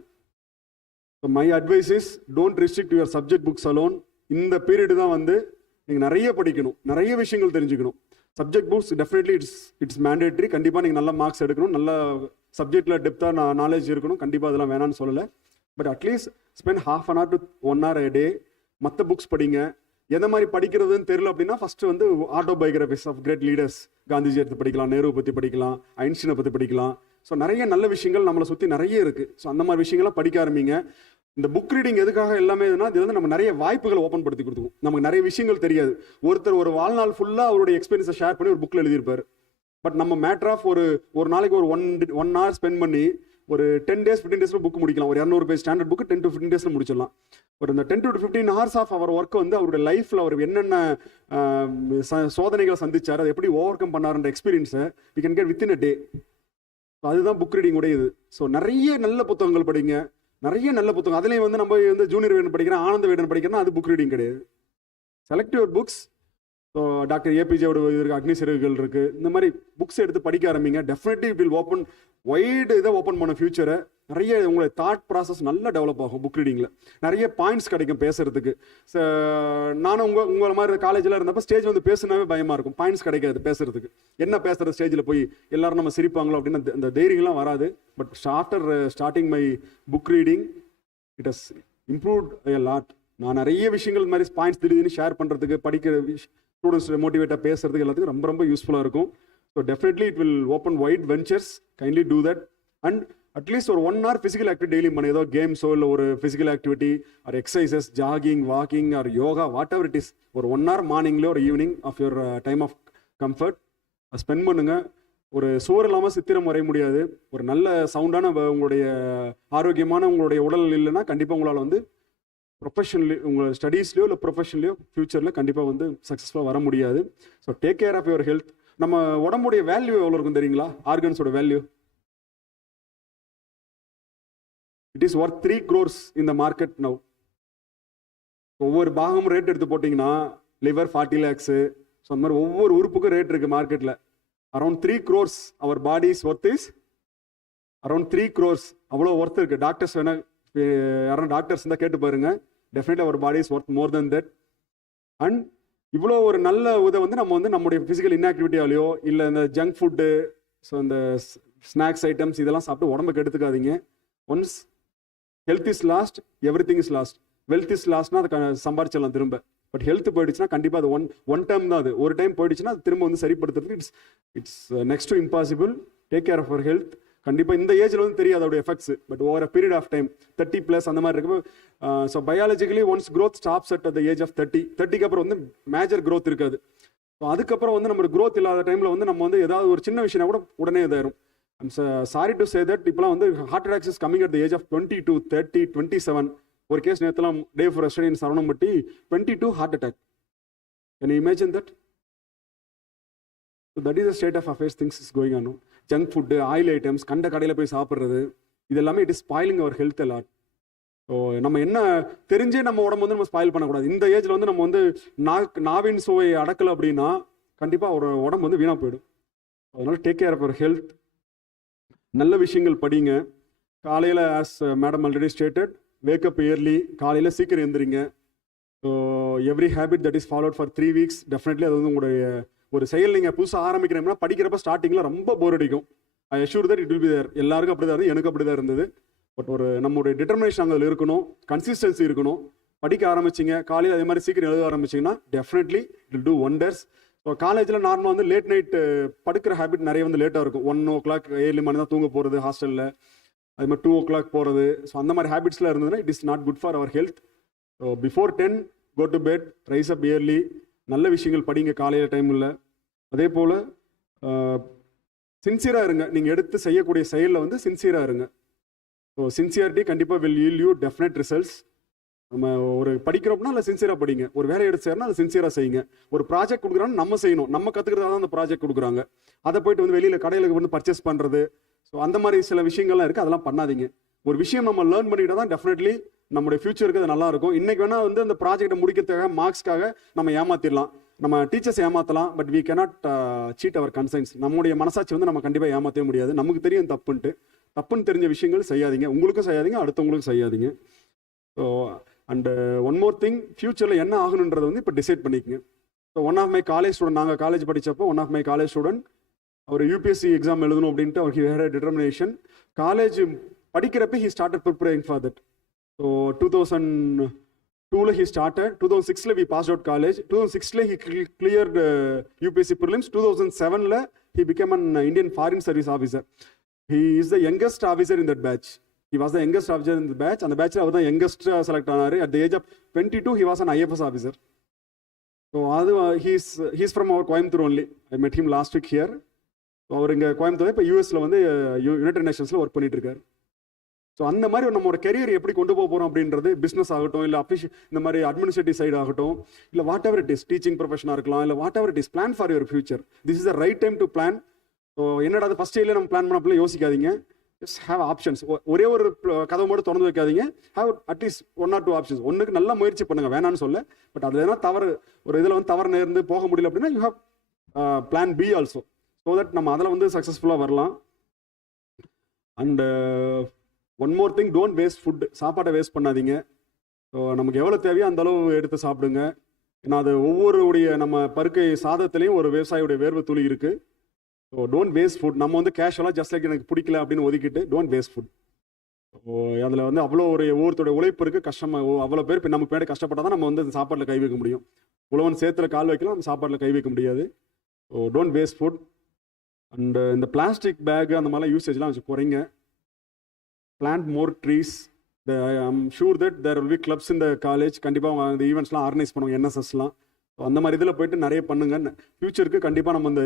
My advice is don't restrict your subject books alone. இந்த பீரியடு தான் வந்து நீங்கள் நிறைய படிக்கணும், நிறைய விஷயங்கள் தெரிஞ்சுக்கணும். Subject books definitely it's mandatory. கண்டிப்பாக நீங்கள் நல்ல மார்க்ஸ் எடுக்கணும், நல்ல சப்ஜெக்டில் டெப்த்தாக நாலேஜ் இருக்கணும். கண்டிப்பாக அதெல்லாம் வேணான்னு சொல்லலை. But at least spend ½ an hour to 1 hour a day. மற்ற புக்ஸ் படிங்க. எந்த மாதிரி படிக்கிறதுன்னு தெரியல அப்படின்னா ஃபஸ்ட்டு வந்து autobiographies of great leaders, Gandhiji எடுத்து படிக்கலாம், நேரு பற்றி படிக்கலாம், ஐன்ஸ்டீனை பற்றி படிக்கலாம். ஸோ நிறைய நல்ல விஷயங்கள் நம்மளை சுற்றி நிறைய இருக்குது. ஸோ அந்த மாதிரி விஷயங்கள்லாம் படிக்க ஆரம்பிங்க. இந்த புக் ரீடிங் எதுக்காக எல்லாமே இதுனா, இது வந்து நம்ம நிறைய வாய்ப்புகளை ஓப்பன் படுத்தி கொடுத்துக்கும். நமக்கு நிறைய விஷயங்கள் தெரியாது. ஒருத்தர் ஒரு வாழ்நாள் ஃபுல்லாக அவருடைய எக்ஸ்பீரியன்ஸை ஷேர் பண்ணி ஒரு புக்கில் எழுதியிருப்பார். பட் நம்ம மேட்டர் ஆஃப் ஒரு நாளைக்கு ஒரு 1 hour ஸ்பெண்ட் பண்ணி ஒரு 10 days 15 days புக் முடிக்கலாம். ஒரு 200 பேஜ் ஸ்டாண்டர்ட் புக்கு 10 to 15 days முடிச்சிடலாம். ஒரு இந்த 10 to 15 hours of our work வந்து அவருடைய லைஃப்பில் அவர் என்னென்ன சோதனைகளை சந்திச்சார், அதை எப்படி ஓவர் கம் பண்ணாருன்ற எக்ஸ்பீரியன்ஸை we can get within a day. அதுதான் புக் ரீடிங் உடையது. ஸோ நிறைய நல்ல புத்தகங்கள் படிங்க, நிறைய நல்ல புத்தகம். அதுலேயும் வந்து நம்ம வந்து ஜூனியர் வேடன் படிக்கிறேன், ஆனந்த வேடன் படிக்கிறேன்னா அது புக் ரீடிங் கிடையாது. Select your books. So doctor ஏபிஜேவோட இருக்கு, அக்னி சிறகுகள் இருக்குது. இந்த மாதிரி புக்ஸ் எடுத்து படிக்க ஆரம்பிங்க. Definitely it will open wide இதை ஓப்பன் பண்ண ஃபியூச்சரை. நிறைய உங்களுடைய தாட் ப்ராசஸ் நல்லா டெவலப் ஆகும் புக் ரீடிங்கில். நிறைய பாயிண்ட்ஸ் கிடைக்கும் பேசுறதுக்கு. நானும் உங்களை மாதிரி காலேஜில் இருந்தப்போ ஸ்டேஜ் வந்து பேசுனாவே பயமாக இருக்கும். பாயிண்ட்ஸ் கிடைக்காது பேசுறதுக்கு. என்ன பேசுறது ஸ்டேஜில் போய் எல்லாரும் நம்ம சிரிப்பாங்களோ அப்படின்னு அந்த தைரியம்லாம் வராது. But after starting my book reading it has improved a lot. நான் நிறைய விஷயங்கள் மாதிரி பாயிண்ட்ஸ் திடீர்னு ஷேர் பண்ணுறதுக்கு, படிக்கிற ஸ்டூடெண்ட்ஸ் மோட்டிவேட்டாக பேசுறதுக்கு எல்லாத்துக்கும் ரொம்ப ரொம்ப யூஸ்ஃபுல்லாக இருக்கும். So definitely it will open wide ventures. Kindly do that. And at least ஒரு 1 hour ஃபிசிக்கல் ஆக்டிவிட்டி டெய்லி பண்ண. ஏதோ கேம்ஸோ இல்லை ஒரு physical activity or exercises, jogging, walking or yoga, whatever it is, ஒரு 1 hour மார்னிங்லேயோ ஒரு evening of your time of comfort spend பண்ணுங்க. ஒரு சுவர் இல்லாமல் சித்திரம் வரைய முடியாது. ஒரு நல்ல சவுண்டான உங்களுடைய ஆரோக்கியமான உங்களுடைய உடல் இல்லைன்னா கண்டிப்பாக உங்களால் வந்து ப்ரொஃபஷனலி உங்கள் ஸ்டடீஸ்லையோ இல்லை ப்ரொஃபஷன்லையோ ஃபியூச்சரில் கண்டிப்பாக வந்து சக்ஸஸ்ஃபுல்லாக வர முடியாது. So take care of your health. நம்ம உடம்புடைய வேல்யூ எவ்வளோ இருக்கும் தெரியுங்களா? ஆர்கன்ஸோட value it is worth 3 crores in the market now. ஒவ்வொரு பாகமும் ரேட் எடுத்து போட்டிங்கன்னா லிவர் 40 lakhs. ஸோ அந்த மாதிரி ஒவ்வொரு உறுப்புக்கும் ரேட் இருக்குது மார்க்கெட்டில். Around 3 crores our bodies worth is around 3 crores. அவ்வளோ ஒர்த் இருக்குது. டாக்டர்ஸ் வேணால் யாரும் டாக்டர்ஸ் இருந்தால் கேட்டு பாருங்க. Definitely our body is worth more than that. And இவ்வளோ ஒரு நல்ல இதை வந்து நம்ம வந்து நம்முடைய ஃபிசிக்கல் இன்ஆக்டிவிட்டியாலேயோ இல்லை இந்த ஜங்க் ஃபுட்டு, ஸோ இந்த ஸ்நாக்ஸ் ஐட்டம்ஸ் இதெல்லாம் சாப்பிட்டு உடம்புக்கு எடுத்துக்காதீங்க. Once health is lost, everything is lost. Wealth is லாஸ்ட்னா அதை சம்பாரிச்சிடலாம் திரும்ப. பட் ஹெல்த் போயிடுச்சுன்னா கண்டிப்பாக அது ஒன் டைம் தான். அது ஒரு டைம் போயிடுச்சுன்னா அது திரும்ப வந்து சரிப்படுத்துறது it's next to impossible. Take care of our health. கண்டிப்பாக இந்த ஏஜில் வந்து தெரியாது அதோட effects. But over a period of time 30+ அந்த மாதிரி இருக்கு. So biologically once growth stops at the age of 30க்கு அப்புறம் வந்து மேஜர் க்ரோத் இருக்காது. ஸோ அதுக்கப்புறம் வந்து நம்ம க்ரோத் இல்லாத டைமில் வந்து நம்ம வந்து ஏதாவது ஒரு சின்ன விஷயம் கூட உடனே இதாயிரும். I'm sorry to say that இப்போலாம் வந்து heart attacks is coming at the age of 22, 30, 27. ஒரு கேஸ் நேற்றுலாம் day for study Saravanampatti 22 heart attack. Can you imagine that? So that is the state of affairs things is going on. Junk food, oil items, கண்ட கடையில் போய் சாப்பிட்றது, இது எல்லாமே it is spoiling our health a lot. So நம்ம என்ன தெரிஞ்சே நம்ம உடம்பு வந்து நம்ம ஸ்பாயில் பண்ணக்கூடாது. இந்த ஏஜில் வந்து நம்ம வந்து நாவின் சுவை அடக்கலை அப்படின்னா கண்டிப்பாக ஒரு உடம்பு வந்து வீணாக போயிடும். அதனால் take care of our health. நல்ல விஷயங்கள் படிங்க. காலையில் as madam already stated, wake up early, காலையில் சீக்கிரம் எழுந்திரிங்க. So every habit that is followed for 3 weeks definitely அது வந்து உங்களுடைய ஒரு செயல். நீங்கள் புதுசாக ஆரம்பிக்கிறீங்கன்னா படிக்கிறப்ப ஸ்டார்டிங்கில் ரொம்ப போர் அடிக்கும். I assure that it will be there. எல்லாருக்கும் அப்படி தான் இருந்தது, எனக்கு அப்படி தான் இருந்தது. பட் ஒரு நம்மளுடைய டிட்டர்மினேஷன் அங்கே அதில் இருக்கணும், கன்சிஸ்டன்சி இருக்கணும். படிக்க ஆரம்பிச்சிங்க, காலையில் அதே மாதிரி சீக்கிரம் எழுத ஆரம்பிச்சிங்கன்னா definitely it will do wonders. So காலேஜில் நார்மலாக வந்து லேட் நைட்டு படுக்கிற ஹேபிட் நிறைய வந்து லேட்டாக இருக்கும். 1 o'clock ஏர்லி மணி தான் தூங்க போகிறது ஹாஸ்டலில், அது மாதிரி 2 o'clock போகிறது. ஸோ அந்த மாதிரி ஹேபிட்ஸ்லாம் இருந்ததுன்னா it is not good for our health. So before 10 go to bed, rise up early. நல்ல விஷயங்கள் படிங்க காலையில் டைமில். அதே போல் சின்சியராக இருங்க. நீங்கள் எடுத்து செய்யக்கூடிய செயலில் வந்து சின்சியராக இருங்க. ஸோ சின்சியாரிட்டி கண்டிப்பாக will yield you definite results. நம்ம ஒரு படிக்கிறோம்னா அதில் சின்சியராக படிங்க. ஒரு வேலையை எடுத்து செய்யறோம்னா அதை சின்சியராக செய்யுங்க. ஒரு ப்ராஜெக்ட் கொடுக்குறாங்கன்னா நம்ம செய்யணும். நம்ம கற்றுக்கிறதா தான் அந்த ப்ராஜெக்ட் கொடுக்குறாங்க. அதை போயிட்டு வந்து வெளியில் கடையில் வந்து பர்ச்சேஸ் பண்ணுறது, ஸோ அந்த மாதிரி சில விஷயங்கள்லாம் இருக்குது, அதெல்லாம் பண்ணாதீங்க. ஒரு விஷயம் நம்ம லேர்ன் பண்ணிக்கிட்டால் தான் டெஃபினெட்லி நம்மளுடைய ஃபியூச்சருக்கு அது நல்லா இருக்கும். இன்னைக்கு வேணால் வந்து அந்த ப்ராஜெக்டை முடிக்கிறதுக்காக மார்க்ஸ்க்காக நம்ம ஏமாத்திடலாம், நம்ம டீச்சர்ஸ் ஏமாற்றலாம். But we cannot cheat our conscience. நம்முடைய மனசாட்சி வந்து நம்ம கண்டிப்பாக ஏமாற்றவே முடியாது. நமக்கு தெரியும் தப்புன்னு தெரிஞ்ச விஷயங்கள் செய்யாதீங்க. உங்களுக்கும் செய்யாதீங்க, அடுத்தவங்களுக்கும் செய்யாதீங்க. So and one more thing, ஃபியூச்சரில் என்ன ஆகணுன்றதை வந்து இப்போ டிசைட் பண்ணிக்கங்க. So one of my college student, நாங்கள் காலேஜ் படித்தப்போ one of my college student அவர் யூபிஎஸ்சி எக்ஸாம் எழுதணும் அப்படின்ட்டு அவர் he had a determination. College படிக்கிறப்ப he started preparing for that. So 2002 he started. 2006 we passed out college. 2006 he cleared UPSC prelims. 2007 he became an Indian Foreign Service officer. He is the youngest officer in that batch. He was the youngest officer in the batch. And the batch அவர் தான் youngest select ஆனாரு. At the age of 22 he was an IFS officer. So he's from our Coimbatore only. I met him last week here. அவர் இங்கே கோயம்புத்தூர் இப்போ யூஎஸ்ல வந்து யுனைடெட் நேஷன்ஸில் ஒர்க் பண்ணிட்டு இருக்காரு. ஸோ அந்த மாதிரி நம்மளோட கெரியர் எப்படி கொண்டு போக போகிறோம் அப்படின்றது, பிஸ்னஸ் ஆகட்டும், இல்லை இந்த மாதிரி அட்மினிஸ்ட்ரேட்டிவ் சைடு ஆகட்டும், இல்லை whatever it is, teaching ப்ரொஃபஷனாக இருக்கலாம், இல்லை whatever it is, plan for your future. This is the right time to plan. So என்னடா அது ஃபஸ்ட் இயர்ல நம்ம பிளான் பண்ணப்பல யோசிக்காதீங்க. Just have options. ஒரே ஒரு கதவை மட்டும் திறந்து வைக்காதீங்க. Have at least 1 or 2 options. ஒன்றுக்கு நல்லா முயற்சி பண்ணுங்க, வேணான்னு சொல்ல. பட் அதில் எதனா தவறு, ஒரு இதில் வந்து தவறு நேர்ந்து போக முடியல அப்படின்னா you have plan B also. So that நம்ம அதில் வந்து சக்ஸஸ்ஃபுல்லாக வரலாம். And one more thing, don't waste food. சாப்பாட்டை வேஸ்ட் பண்ணாதீங்க. ஸோ நமக்கு எவ்வளோ தேவையோ அந்த அளவு எடுத்து சாப்பிடுங்க. ஏன்னா அது ஒவ்வொருடைய நம்ம பருக்கை சாதத்துலேயும் ஒரு விவசாயியுடைய வேர்வை துளி இருக்குது. So don't waste food. நம்ம வந்து கேஷுவலாக ஜஸ்ட் லைக் எனக்கு பிடிக்கல அப்படின்னு ஒதுக்கிட்டு டோன்ட் வேஸ்ட் ஃபுட். ஸோ அதில் வந்து அவ்வளோ ஒரு ஒவ்வொருத்தோட உழைப்பு இருக்குது, கஷ்டமாக அவ்வளோ பேர் இப்போ நமக்கு பின்னாடி கஷ்டப்பட்டால் தான் நம்ம வந்து அந்த சாப்பாட்டில் கை வைக்க முடியும். உழவன் சேத்துல கால் வைக்கலாம், நம்ம சாப்பாட்டில் கை வைக்க முடியாது. So don't waste food. And இந்த பிளாஸ்டிக் பேக் அந்த மாதிரிலாம் யூசேஜ்லாம் வச்சு குறைங்க. Plant more trees. I'm sure that there will be clubs இந்த காலேஜ். கண்டிப்பாக அந்த ஈவெண்ட்ஸ்லாம் ஆர்கனைஸ் பண்ணுவாங்க, என்எஸ்எஸ்லாம். ஸோ அந்த மாதிரி இதில் போயிட்டு நிறைய பண்ணுங்க. ஃபியூச்சருக்கு கண்டிப்பாக நம்ம இந்த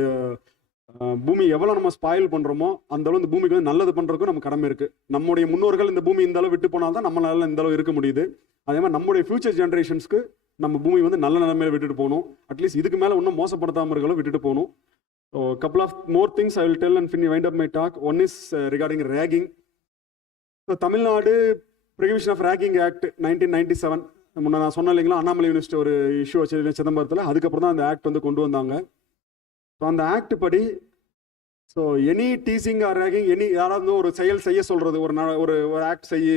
பூமி எவ்வளோ நம்ம ஸ்பாயில் பண்ணுறோமோ அந்த அளவு இந்த பூமிக்கு வந்து நல்லது பண்ணுறதுக்கும் நம்ம கடமை இருக்குது. நம்முடைய முன்னோர்கள் இந்த பூமி இந்த அளவு விட்டு போனால் தான் நம்மளால இந்த அளவு இருக்க முடியுது. அதே மாதிரி நம்முடைய ஃபியூச்சர் ஜென்ரேஷன்ஸ்க்கு நம்ம பூமி வந்து நல்ல நிலைமையில விட்டுட்டு போகணும். அட்லீஸ்ட் இதுக்கு மேலே இன்னும் மோசப்படுத்தாமல் இருக்கலாம் விட்டுட்டு போகணும். So couple of more things I will tell and wind up my talk. One is regarding ragging. So Tamil Nadu prevention of ragging act 1997 முன்ன நான் சொன்னேன் இல்லைங்களா, அண்ணாமலை யூனிவர்சிட்டி ஒரு இஷ்யூ வச்சு சிதம்பரத்தில். அதுக்கப்புறம் தான் அந்த ஆக்ட் வந்து கொண்டு வந்தாங்க. ஸோ அந்த ஆக்ட் படி so any teasing or ragging, யாராவது ஒரு செயல் செய்ய சொல்கிறது, ஒரு ஆக்ட் செய்யி,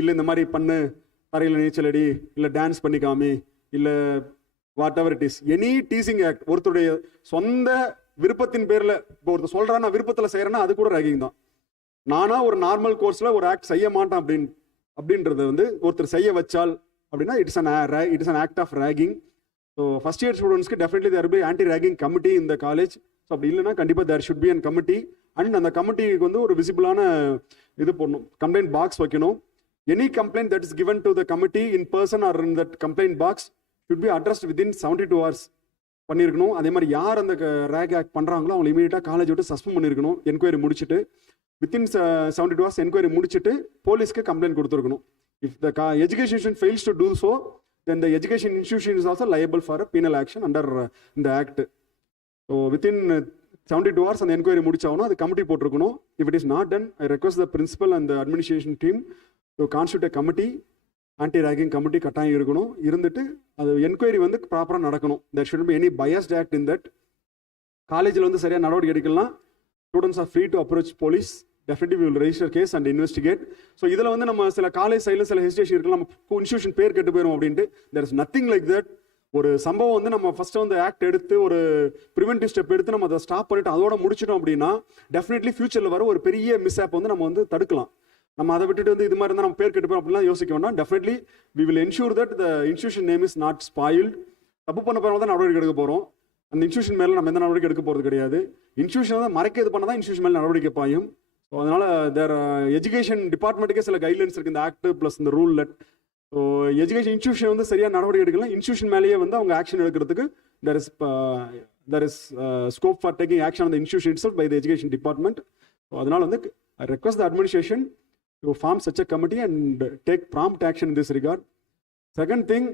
இல்லை இந்த மாதிரி பண்ணு, தரையில் நீச்சல் அடி, இல்லை டான்ஸ் பண்ணி காமி, இல்லை whatever it is, any teasing act, ஒருத்தருடைய சொந்த விருப்பத்தின் பேரில் இப்போ ஒருத்தர் சொல்கிறான் நான் விருப்பத்தில் செய்கிறேன்னா அது கூட ரேகிங் தான். நானா ஒரு நார்மல் கோர்ஸில் ஒரு ஆக்ட் செய்ய மாட்டேன் அப்படின்றத வந்து ஒருத்தர் செய்ய வச்சால் அப்படின்னா it's an act of ragging. So first year ஸ்டூடெண்ட்ஸ்க்கு definitely there be anti ragging committee இந்த காலேஜ். ஸோ அப்படி இல்லைன்னா கண்டிப்பாக there should be an committee. And அந்த கமிட்டிக்கு வந்து ஒரு விசிபிளான இது போடணும், கம்ப்ளைண்ட் பாக்ஸ் வைக்கணும். Any complaint that is given to the committee in person or in that complaint box should be addressed within 72 hours பண்ணியிருக்கணும். அதே மாதிரி யார் அந்த ரேக் ஆக்ட் பண்ணுறாங்களோ அவங்க இமீடியட்டாக காலேஜ் விட்டு சஸ்பெண்ட் பண்ணியிருக்கணும். என்கொயரி முடிச்சுட்டு வித்தின் 72 hours என்கொயரி முடிச்சுட்டு போலீஸ்க்கு கம்ப்ளைண்ட் கொடுத்துருக்கணும். If the education institution fails to do so then the education institution is also liable for a penal action under the act. So within 72 hours அந்த என்கொயரி முடிச்சாகணும், அது கமிட்டி போட்டிருக்கணும். If it is not done, I request the principal and the administration team to constitute a committee. Anti ragging committee கட்டாயம் இருக்கணும். இருந்துட்டு அது என்கொயரி வந்து ப்ராப்பராக நடக்கணும். there shouldn't be any biased act in that. காலேஜில் வந்து சரியாக நடவடிக்கை எடுக்கலாம், Students are free to approach police. Definitely we will register case and investigate. So இதில் வந்து நம்ம சில காலேஜ் சைடில் சில ஹெசிடேஷன் இருக்கலாம், நம்ம இன்ஸ்டியூஷன் பேர் கெட்டு போயிடும் அப்படின்ட்டு. There is nothing like that. ஒரு சம்பவம் வந்து நம்ம ஃபர்ஸ்ட் வந்து ஆக்ட் எடுத்து ஒரு ப்ரிவென்டிவ் ஸ்டெப் எடுத்து நம்ம அதை ஸ்டாப் பண்ணிட்டு அதோட முடிச்சிட்டோம் அப்படின்னா டெஃபினெட்லி ஃபியூச்சரில் வர ஒரு பெரிய மிஸ் ஆப் வந்து நம்ம வந்து தடுக்கலாம். நம்ம அதை விட்டுட்டு வந்து இது மாதிரி இருந்தால் நம்ம பேர் கெட்டு போயிடும் அப்படிலாம் யோசிக்க வேண்டாம். Definitely we will ensure that the institution name is not spoiled. தப்பு பண்ண போகிறவங்க தான் நடவடிக்கை எடுக்க போகிறோம். அந்த இன்ஸ்டியூஷன் மேலே நம்ம எந்த நடவடிக்கை எடுக்க போகிறது கிடையாது. இன்ஸ்டியூஷன் வந்து மறைக்க இது பண்ணால் தான் இன்ஸ்டியூஷன் மேலே நடவடிக்கை பாயும். ஸோ அதனால் தேர் எஜுகேஷன் டிபார்ட்மெண்ட்டுக்கே சில கைட்லைன்ஸ் இருக்குது, இந்த ஆக்ட் ப்ளஸ் இந்த rule let. So education institution வந்து சரியாக நடவடிக்கை எடுக்கலாம். இன்ஸ்டியூஷன் மேலேயே வந்து அவங்க ஆக்ஷன் எடுக்கிறதுக்கு there is scope for taking action on the institution itself by the education department. So அதனால் வந்து I request the administration to form such a committee and take prompt action in this regard. Second thing,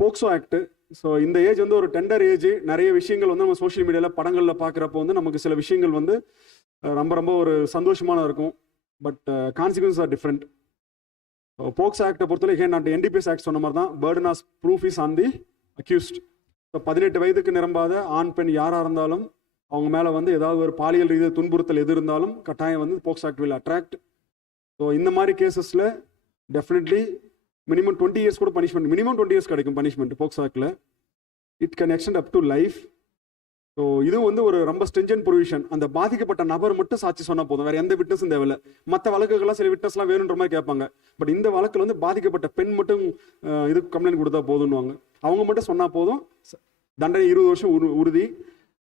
POCSO Act. So இந்த ஏஜ் வந்து ஒரு tender age. நிறைய விஷயங்கள் வந்து நம்ம சோஷியல் மீடியாவில் படங்களில் பார்க்குறப்போ வந்து நமக்கு சில விஷயங்கள் வந்து ரொம்ப ரொம்ப ஒரு சந்தோஷமான இருக்கும். But consequence are different. POCSO ஆக்டை பொறுத்தவரை நான் NDPS ஆக்ட் சொன்ன மாதிரி தான், burden of proof is on the accused. So 18 வயதுக்கு நிரம்பாத ஆண் பெண் யாராக இருந்தாலும் அவங்க மேலே வந்து ஏதாவது ஒரு பாலியல் ரீதியாக துன்புறுத்தல் எது இருந்தாலும் கட்டாயம் வந்து POCSO act will attract. So இந்த மாதிரி கேசஸில் டெஃபினெட்லி மினிமம் 20 years கூட பனிஷ்மெண்ட், மினிமம் 20 years கிடைக்கும் பனிஷ்மெண்ட் போக்சோ ஆக்டில். It can extend up to life. So இது வந்து ஒரு ரொம்ப ஸ்ட்ரிஞ்சன்ட் ப்ரொவிஷன். அந்த பாதிக்கப்பட்ட நபர் மட்டும் சாட்சி சொன்னால் போதும், வேறு எந்த விட்னஸும் தேவையில்லை. மற்ற வழக்குகள்லாம் சில விட்னஸ்லாம் வேணுன்ற மாதிரி கேட்பாங்க. பட் இந்த வழக்கில் வந்து பாதிக்கப்பட்ட பெண் மட்டும் இது கம்ப்ளைண்ட் கொடுத்தா போதும்னுவாங்க. அவங்க மட்டும் சொன்னால் போதும், தண்டனை 20 வருஷம் உறுதி.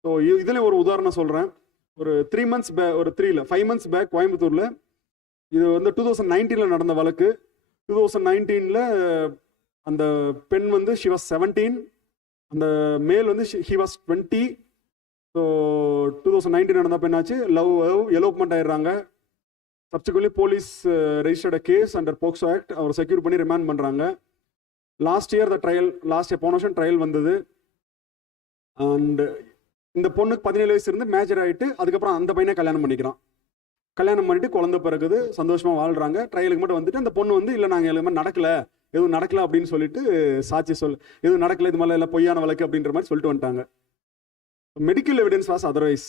ஸோ இதில் ஒரு உதாரணம் சொல்கிறேன். ஒரு 5 months பேக் கோயம்புத்தூரில், இது வந்து 2019 நடந்த வழக்கு. 2019 அந்த பெண் வந்து she was 17, அந்த மேல் வந்து he was 20. ஸோ 2019 நடந்தப்ப என்னாச்சு, எலோப்மெண்ட் ஆயிடுறாங்க. சப்சிக்வென்ட்லி போலீஸ் ரெஜிஸ்டர்ட் அ கேஸ் அண்டர் போக்சோ ஆக்ட். அவர் செக்யூர் பண்ணி ரிமாண்ட் பண்ணுறாங்க. லாஸ்ட் இயர் போன வருஷம் ட்ரையல் வந்தது. அண்ட் இந்த பொண்ணுக்கு 17 வயசு இருந்து மேஜர் ஆகிட்டு அதுக்கப்புறம் அந்த பையனை கல்யாணம் பண்ணிக்கிறான். கல்யாணம் பண்ணிட்டு குழந்தை பிறகுது, சந்தோஷமாக வாழ்கிறாங்க. ட்ரையலுக்கு மட்டும் வந்துட்டு அந்த பொண்ணு வந்து இல்லை நாங்கள் எல்லாமே எதுவும் நடக்கல அப்படின்னு சொல்லிட்டு சாட்சி எதுவும் நடக்கல, இது மாதிரி எல்லாம் பொய்யான வழக்கு அப்படின்ற மாதிரி சொல்லிட்டு வந்துட்டாங்க. Medical evidence was otherwise.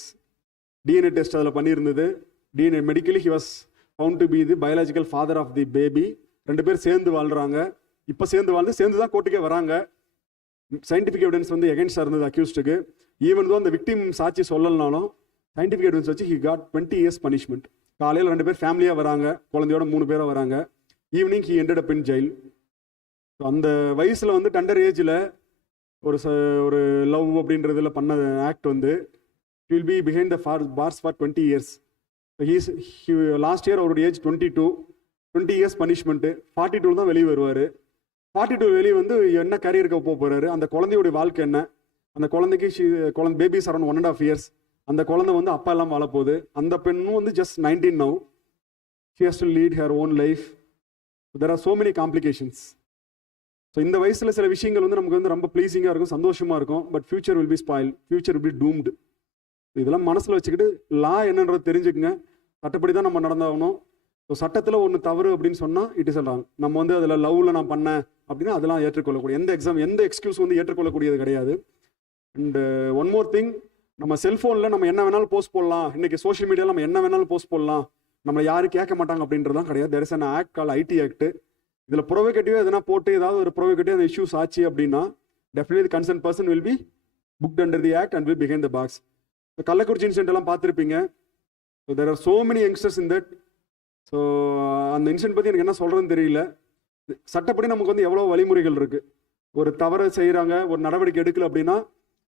DNA test அதில் பண்ணியிருந்தது. Medically he was found to be the biological father of the baby. 2 பேர் சேர்ந்து வாழ்கிறாங்க. இப்போ சேர்ந்து தான் கோர்ட்டுக்கே வராங்க. சயின்டிஃபிக் எவிடன்ஸ் வந்து எகென்ஸ்டாக இருந்தது அக்யூஸ்டுக்கு. ஈவன் தோ அந்த விக்டிம் சாட்சி சொல்லலனாலும் சயின்டிஃபிக் எவிடன்ஸ் வச்சு ஹி காட் 20 years பனிஷ்மெண்ட். காலையில் 2 பேர் ஃபேமிலியாக வராங்க, குழந்தையோட 3 பேராக வராங்க. ஈவினிங் ஹி எண்டட் அப் இன் ஜெயில். அந்த வயசில் வந்து டெண்டர் ஏஜில் ஒரு லவ் அப்படின்றதுல பண்ண ஆக்ட் வந்து will be behind the bars for 20 years. Last year அவருடைய ஏஜ் 22. 20 years punishment. 42 தான் வெளியே வருவார். 42 வெளியே வந்து என்ன கேரியருக்கு போக போகிறாரு, அந்த குழந்தையோடைய வாழ்க்கை என்ன, அந்த குழந்தை பேபிஸ் அரௌண்ட் 1.5 years. அந்த குழந்தை வந்து அப்பா எல்லாம் வாழப்போகுது. அந்த பெண்ணும் வந்து just 19 now. She has to lead her own life. There are so many complications. So இந்த வயசில் சில விஷயங்கள் வந்து நமக்கு வந்து ரொம்ப ப்ளீஸிங்காக இருக்கும், சந்தோஷமாக இருக்கும். But future will be spoil, future will be doomed. இதெல்லாம் மனசில் வச்சுக்கிட்டு லா என்னன்றது தெரிஞ்சுக்குங்க. சட்டப்படி தான் நம்ம நடந்தாகணும். ஸோ சட்டத்தில் ஒன்று தவறு அப்படின்னு சொன்னால் இட் இஸ் ராங். நம்ம வந்து அதில் லவ்வில் நான் பண்ணேன் அப்படின்னா அதெல்லாம் ஏற்றுக்கொள்ளக்கூடிய எந்த எக்ஸ்கியூஸ் வந்து ஏற்றுக்கொள்ளக்கூடியது கிடையாது. அண்ட் ஒன் மோர் திங், நம்ம செல்ஃபோனில் நம்ம என்ன வேணாலும் போஸ்ட் போடலாம். இன்றைக்கி சோஷியல் மீடியாவில் நம்ம என்ன வேணாலும் போஸ்ட் போடலாம், நம்மளை யாரும் கேட்க மாட்டாங்க அப்படின்றதான் கிடையாது. There is an act called IT act. இதில் ப்ரொவோகேட்டிவாக எதனா போட்டு ஏதாவது ஒரு ப்ரொவோகேட்டிவ் அந்த இஷ்யூஸ் ஆச்சு அப்படின்னா definitely concern person will be booked under the act and will behind the bars. Kallakurichi incident எல்லாம் பார்த்துருப்பீங்க. So there are so many youngsters in that. So அந்த இன்சிடென்ட் பற்றி எனக்கு என்ன சொல்கிறதுன்னு தெரியல. சட்டப்படி நமக்கு வந்து எவ்வளோ வழிமுறைகள் இருக்குது. ஒரு தவறு செய்கிறாங்க, ஒரு நடவடிக்கை எடுக்கல அப்படின்னா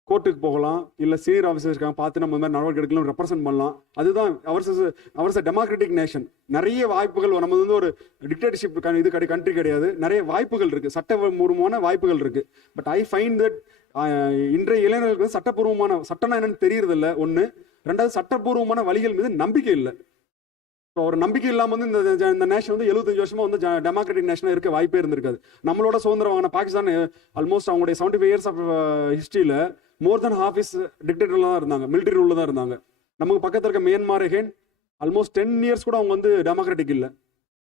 கோர்ட்டுக்கு போகலாம், இல்லை சீனியர் ஆஃபீஸர்ஸ் இருக்காங்க பார்த்து நம்ம மாதிரி நடவடிக்கை எடுக்கலாம், ரெப்ரசென்ட் பண்ணலாம். அதுதான் அவர்ஸ் டெமோக்ராட்டிக் நேஷன். நிறைய வாய்ப்புகள், நம்ம வந்து ஒரு டிக்டேட்டர்ஷிப் கண்ட்ரி கிடையாது. நிறைய வாய்ப்புகள் இருக்குது, சட்டபூர்வமான வாய்ப்புகள் இருக்குது. பட் ஐ ஃபைண்ட் தட் இன்றைய இளைஞர்களுக்கு வந்து சட்டம்னா என்னன்னு தெரியறதில்ல ஒன்று. 2வது சட்டபூர்வமான வழிகள் மீது நம்பிக்கை இல்லை. ஸோ ஒரு நம்பிக்கை இல்லாமல் வந்து இந்த நேஷன் வந்து 75 வருஷமாக வந்து டெமோக்ராட்டிக் நேஷனாக இருக்க வாய்ப்பே இருந்திருக்காது. நம்மளோட சுதந்திரம் வாங்கின பாகிஸ்தான் ஆல்மோஸ்ட் அவங்களுடைய 75 years ஆஃப் ஹிஸ்ட்ரியில் மோர் தென் half இஸ் டிக்டேட்டரில் தான் இருந்தாங்க, மிலிட்டரி ரூலில் தான் இருந்தாங்க. நமக்கு பக்கத்தில் இருக்க மியான்மார் அகேன் ஆல்மோஸ்ட் 10 years கூட அவங்க வந்து டெமோக்ராட்டிக் இல்லை.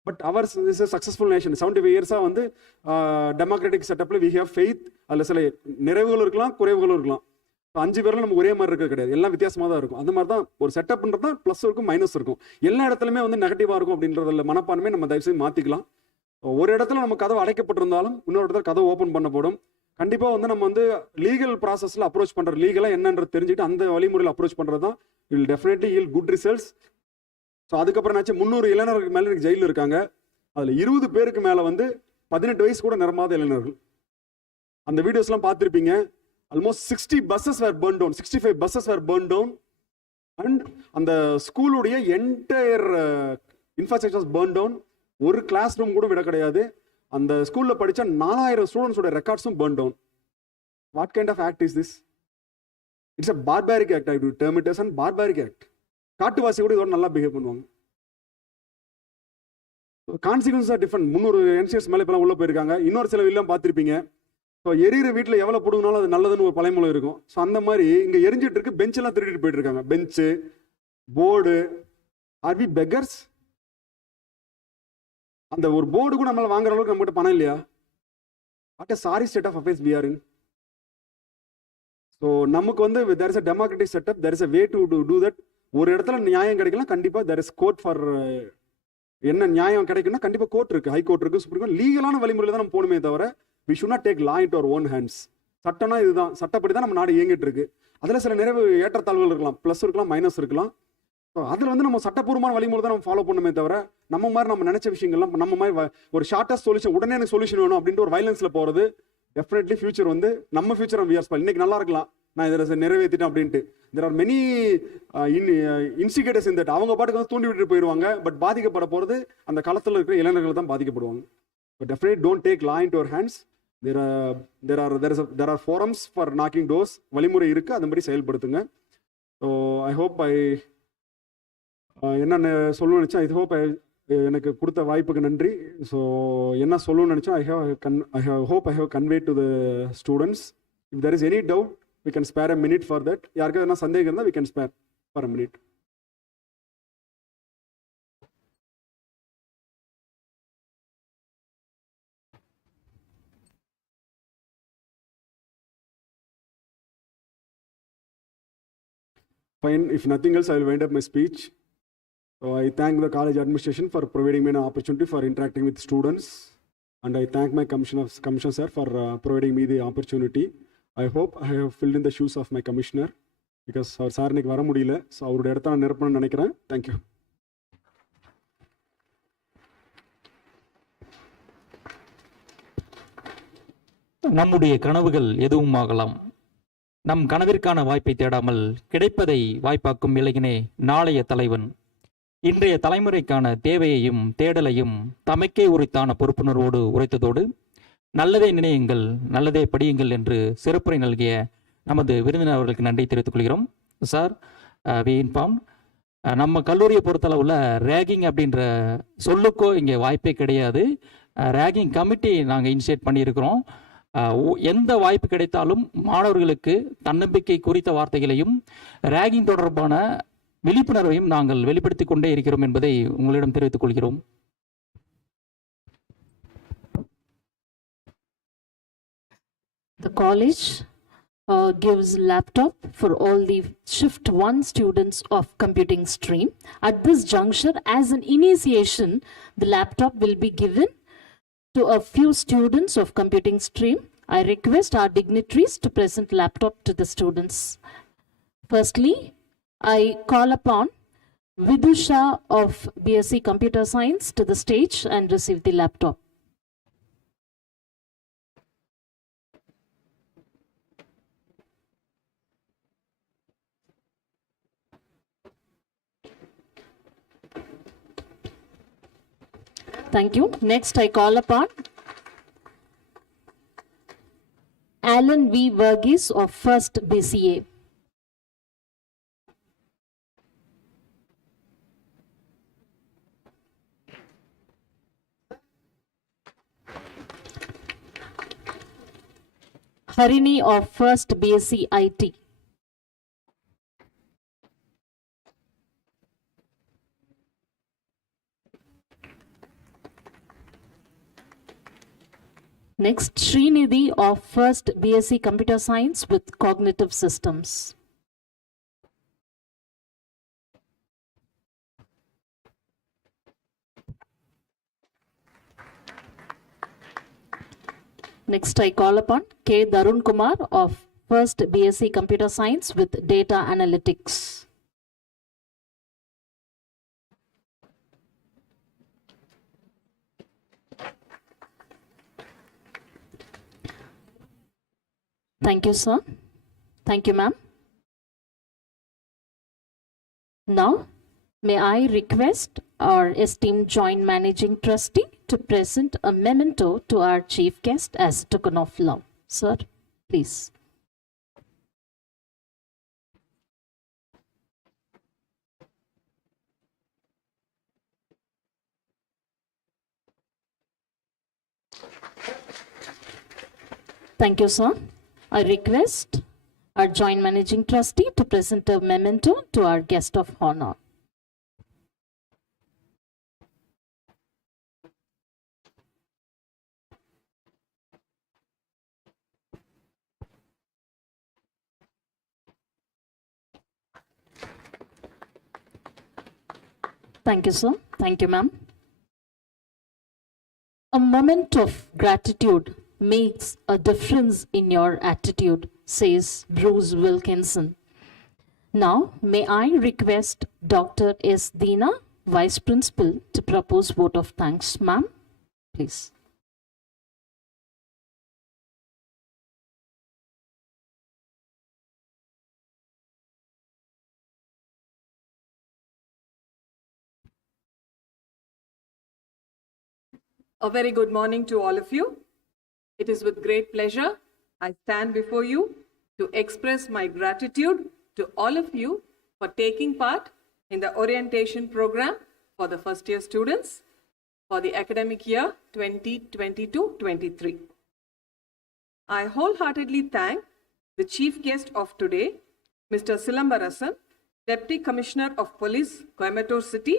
But hours is a successful nation. 75 years வந்து டெமோக்ராட்டிக் செட்டப்பில் வி ஹேவ் ஃபெய்த். அதில் சில நிறைவுகளும் இருக்கலாம், குறைவுகளும் இருக்கலாம். 5 பேரில் நமக்கு ஒரே மாதிரி இருக்கிறது கிடையாது, எல்லாம் வித்தியாசமாக தான் இருக்கும். அந்த மாதிரி தான் ஒரு செட்டப்ன்றது தான் ப்ளஸ் இருக்கும் மைனஸ் இருக்கும். எல்லா இடத்துலையுமே வந்து நெகட்டிவாக இருக்கும் அப்படின்றதில்ல மனப்பான்மை நம்ம தயவுசெய்து மாற்றிக்கலாம். ஒரு இடத்துல நம்ம கதவு அடைக்கப்பட்டிருந்தாலும் இன்னொரு இடத்துல கதவு ஓப்பன் பண்ணப்படும். கண்டிப்பாக வந்து நம்ம வந்து லீகல் ப்ராசஸில் அப்ரோச் பண்ணுற லீகலாக என்னன்றது தெரிஞ்சுட்டு அந்த வழிமுறையில் அப்ரோச் பண்ணுறது தான் will definitely eel good results. So அதுக்கப்புறம் என்னாச்சு, 300 இளைஞர்களுக்கு மேலே எனக்கு ஜெயிலில் இருக்காங்க. அதில் 20 பேருக்கு மேலே வந்து 18 வயசு கூட நிரம்பாத இளைஞர்கள். அந்த வீடியோஸ்லாம் பார்த்துருப்பீங்க. ஆல்மோஸ்ட் 60 buses were burned down, 65 buses were burned down, and அந்த ஸ்கூலுடைய entire infrastructure was burned down. ஒரு கிளாஸ் ரூம் கூட விட கிடையாது. அந்த ஸ்கூலில் படித்த 4000 ஸ்டூடெண்ட்ஸோட ரெக்கார்ட்ஸும் burned down. What kind of act is this? It's a barbaric act. I do term it as an barbaric act. காட்டுவாசி கூட இதோட நல்லா பிஹேவ் பண்ணுவாங்க. Consequence R different. 300 யங்ஸ்டர்ஸ் மேலே இப்போலாம் உள்ளே போயிருக்காங்க. இன்னொரு சில வீட்லாம் பார்த்துருப்பீங்க. ஸோ எரியிற வீட்டில் எவ்வளோ போடுங்கனாலும் அது நல்லதுன்னு ஒரு பழைமொழி இருக்கும். ஸோ அந்த மாதிரி இங்கே எரிஞ்சிட்டு இருக்கு, பெஞ்செல்லாம் திருடிட்டு போயிட்டு இருக்காங்க. Bench, board. Are we beggars? அந்த ஒரு போர்டு கூட நம்மளால வாங்குற அளவுக்கு நம்மகிட்ட பணம் இல்லையா? What a sorry state of affairs we are in. So நமக்கு வந்து there is a democratic setup, there is a way to do that. ஒரு இடத்துல நியாயம் கிடைக்கலாம், கண்டிப்பாக தேர் இஸ் கோர்ட் ஃபார். என்ன நியாயம் கிடைக்கும்னா கண்டிப்பாக கோர்ட் இருக்கு, ஹை கோர்ட் இருக்கு, சுப்ரீம் கோர்ட். லீகலான வழிமுறையில் தான் நம்ம போகணுமே தவிர we should not take law into our own hands. சட்டம்னா இதுதான், சட்டப்படி தான் நம்ம நாடு இயங்கிட்டு இருக்கு. அதில் சில நிறைவு ஏற்றத்தாழ்வுகள் இருக்கலாம், ப்ளஸ் இருக்கலாம், மைனஸ் இருக்கலாம். ஸோ அதில் வந்து நம்ம சட்டப்பூர்வமான வழிமுறை தான் நம்ம ஃபாலோ பண்ணுமே தவிர நம்ம மாதிரி நம்ம நினைச்ச விஷயங்கள்லாம் நம்ம மாதிரி ஒரு ஷார்ட்டஸ்ட் சொல்யூஷன், உடனே எனக்கு சொல்யூஷன் வேணும் அப்படின்ட்டு ஒரு வயலன்ஸில் போகிறது டெஃபினெட்லி ஃபியூச்சர் வந்து நம்ம ஃபியூச்சர் நம்ம வியர்ஸ் இன்னைக்கு நல்லா இருக்கலாம், நான் இதில் நிறைவேற்றிட்டேன் அப்படின்ட்டு. தெர் ஆர் மெனி இன்சிகேட்டர்ஸ் இந்த அவங்க பாட்டுக்கு வந்து தூண்டி விட்டுட்டு போயிடுவாங்க. பட் பாதிக்கப்பட போகிறது அந்த களத்தில் இருக்கிற இளைஞர்கள் தான் பாதிக்கப்படுவாங்க. But definitely don't take law into your hands. There are forums for knocking doors. வழிமுறை இருக்கு, அந்த மாதிரி செயல்படுத்துங்க. ஸோ ஐ ஹோப் என்ன சொல்லணும்னு நினச்சேன். ஐ ஹோப் எனக்கு கொடுத்த வாய்ப்புக்கு நன்றி. ஸோ என்ன சொல்லணும்னு நினச்சோம், I have convey to the students. If there is any doubt, we can spare a minute for that. யாருக்காவது என்ன சந்தேகம் இருந்தால் we can spare for a minute. Fine. If nothing else, I will wind up my speech. So I thank the college administration for providing me an opportunity for interacting with students, and I thank my commissioner sir for providing me the opportunity. I hope I have filled in the shoes of my commissioner because our sir இன்னைக்கு வர முடியல. ஸோ அவருடைய இடத்த நான் நிரப்பணும்னு நினைக்கிறேன். தேங்க்யூ. நம்முடைய கனவுகள் எதுவும் ஆகலாம். நம் கனவிற்கான வாய்ப்பை தேடாமல் கிடைப்பதை வாய்ப்பாக்கும் இளைஞனே நாளைய தலைவன். இன்றைய தலைமுறைக்கான தேவையையும் தேடலையும் தமக்கே உரித்தான பொறுப்புணர்வோடு உரைத்ததோடு நல்லதே நினையுங்கள், நல்லதே படியுங்கள் என்று சிறப்புரை நல்கிய நமது விருந்தினர் அவர்களுக்கு நன்றி தெரிவித்துக் கொள்கிறோம். சார், வி இன்ஃபார்ம் நம்ம கல்லூரியை பொறுத்தளவில் ரேகிங் அப்படின்ற சொல்லுக்கோ இங்கே வாய்ப்பே கிடையாது. ரேகிங் கமிட்டி நாங்கள் இனிஷியேட் பண்ணியிருக்கிறோம். எந்த வாய்ப்பு கிடைத்தாலும் மாணவர்களுக்கு தன்னம்பிக்கை குறித்த வார்த்தைகளையும் ரேகிங் தொடர்பான விழிப்புணர்வையும் நாங்கள் வெளிப்படுத்திக் கொண்டே இருக்கிறோம் என்பதை உங்களிடம் தெரிவித்துக் கொள்கிறோம். The college gives laptop for all the shift 1 students of computing stream. At this juncture, as an initiation, the laptop will be given to a few students of computing stream. I request our dignitaries to present laptop to the students. Firstly, I call upon Vidusha of BSc Computer Science to the stage and receive the laptop. Thank you. Next, I call upon Alan V. Verghese of First BCA. Harini of First BSc IT. Next, Srinidhi of first BSc Computer Science with Cognitive Systems. Next, I call upon K. Darun Kumar of first BSc Computer Science with Data Analytics. Thank you, sir. Thank you, ma'am. Now, may I request our esteemed Joint Managing Trustee to present a memento to our chief guest as a token of love. Sir, please. Thank you, sir. I request our Joint Managing Trustee to present a memento to our guest of honor. Thank you, sir. Thank you, ma'am. A moment of gratitude makes a difference in your attitude, says Bruce Wilkinson. Now, may I request Dr. S. Deena, Vice Principal, to propose vote of thanks, ma'am, please. A very good morning to all of you. It is with great pleasure I stand before you to express my gratitude to all of you for taking part in the orientation program for the first year students for the academic year 2022-23. I wholeheartedly thank the chief guest of today, Mr. Silambarasan, Deputy Commissioner of Police, Coimbatore City,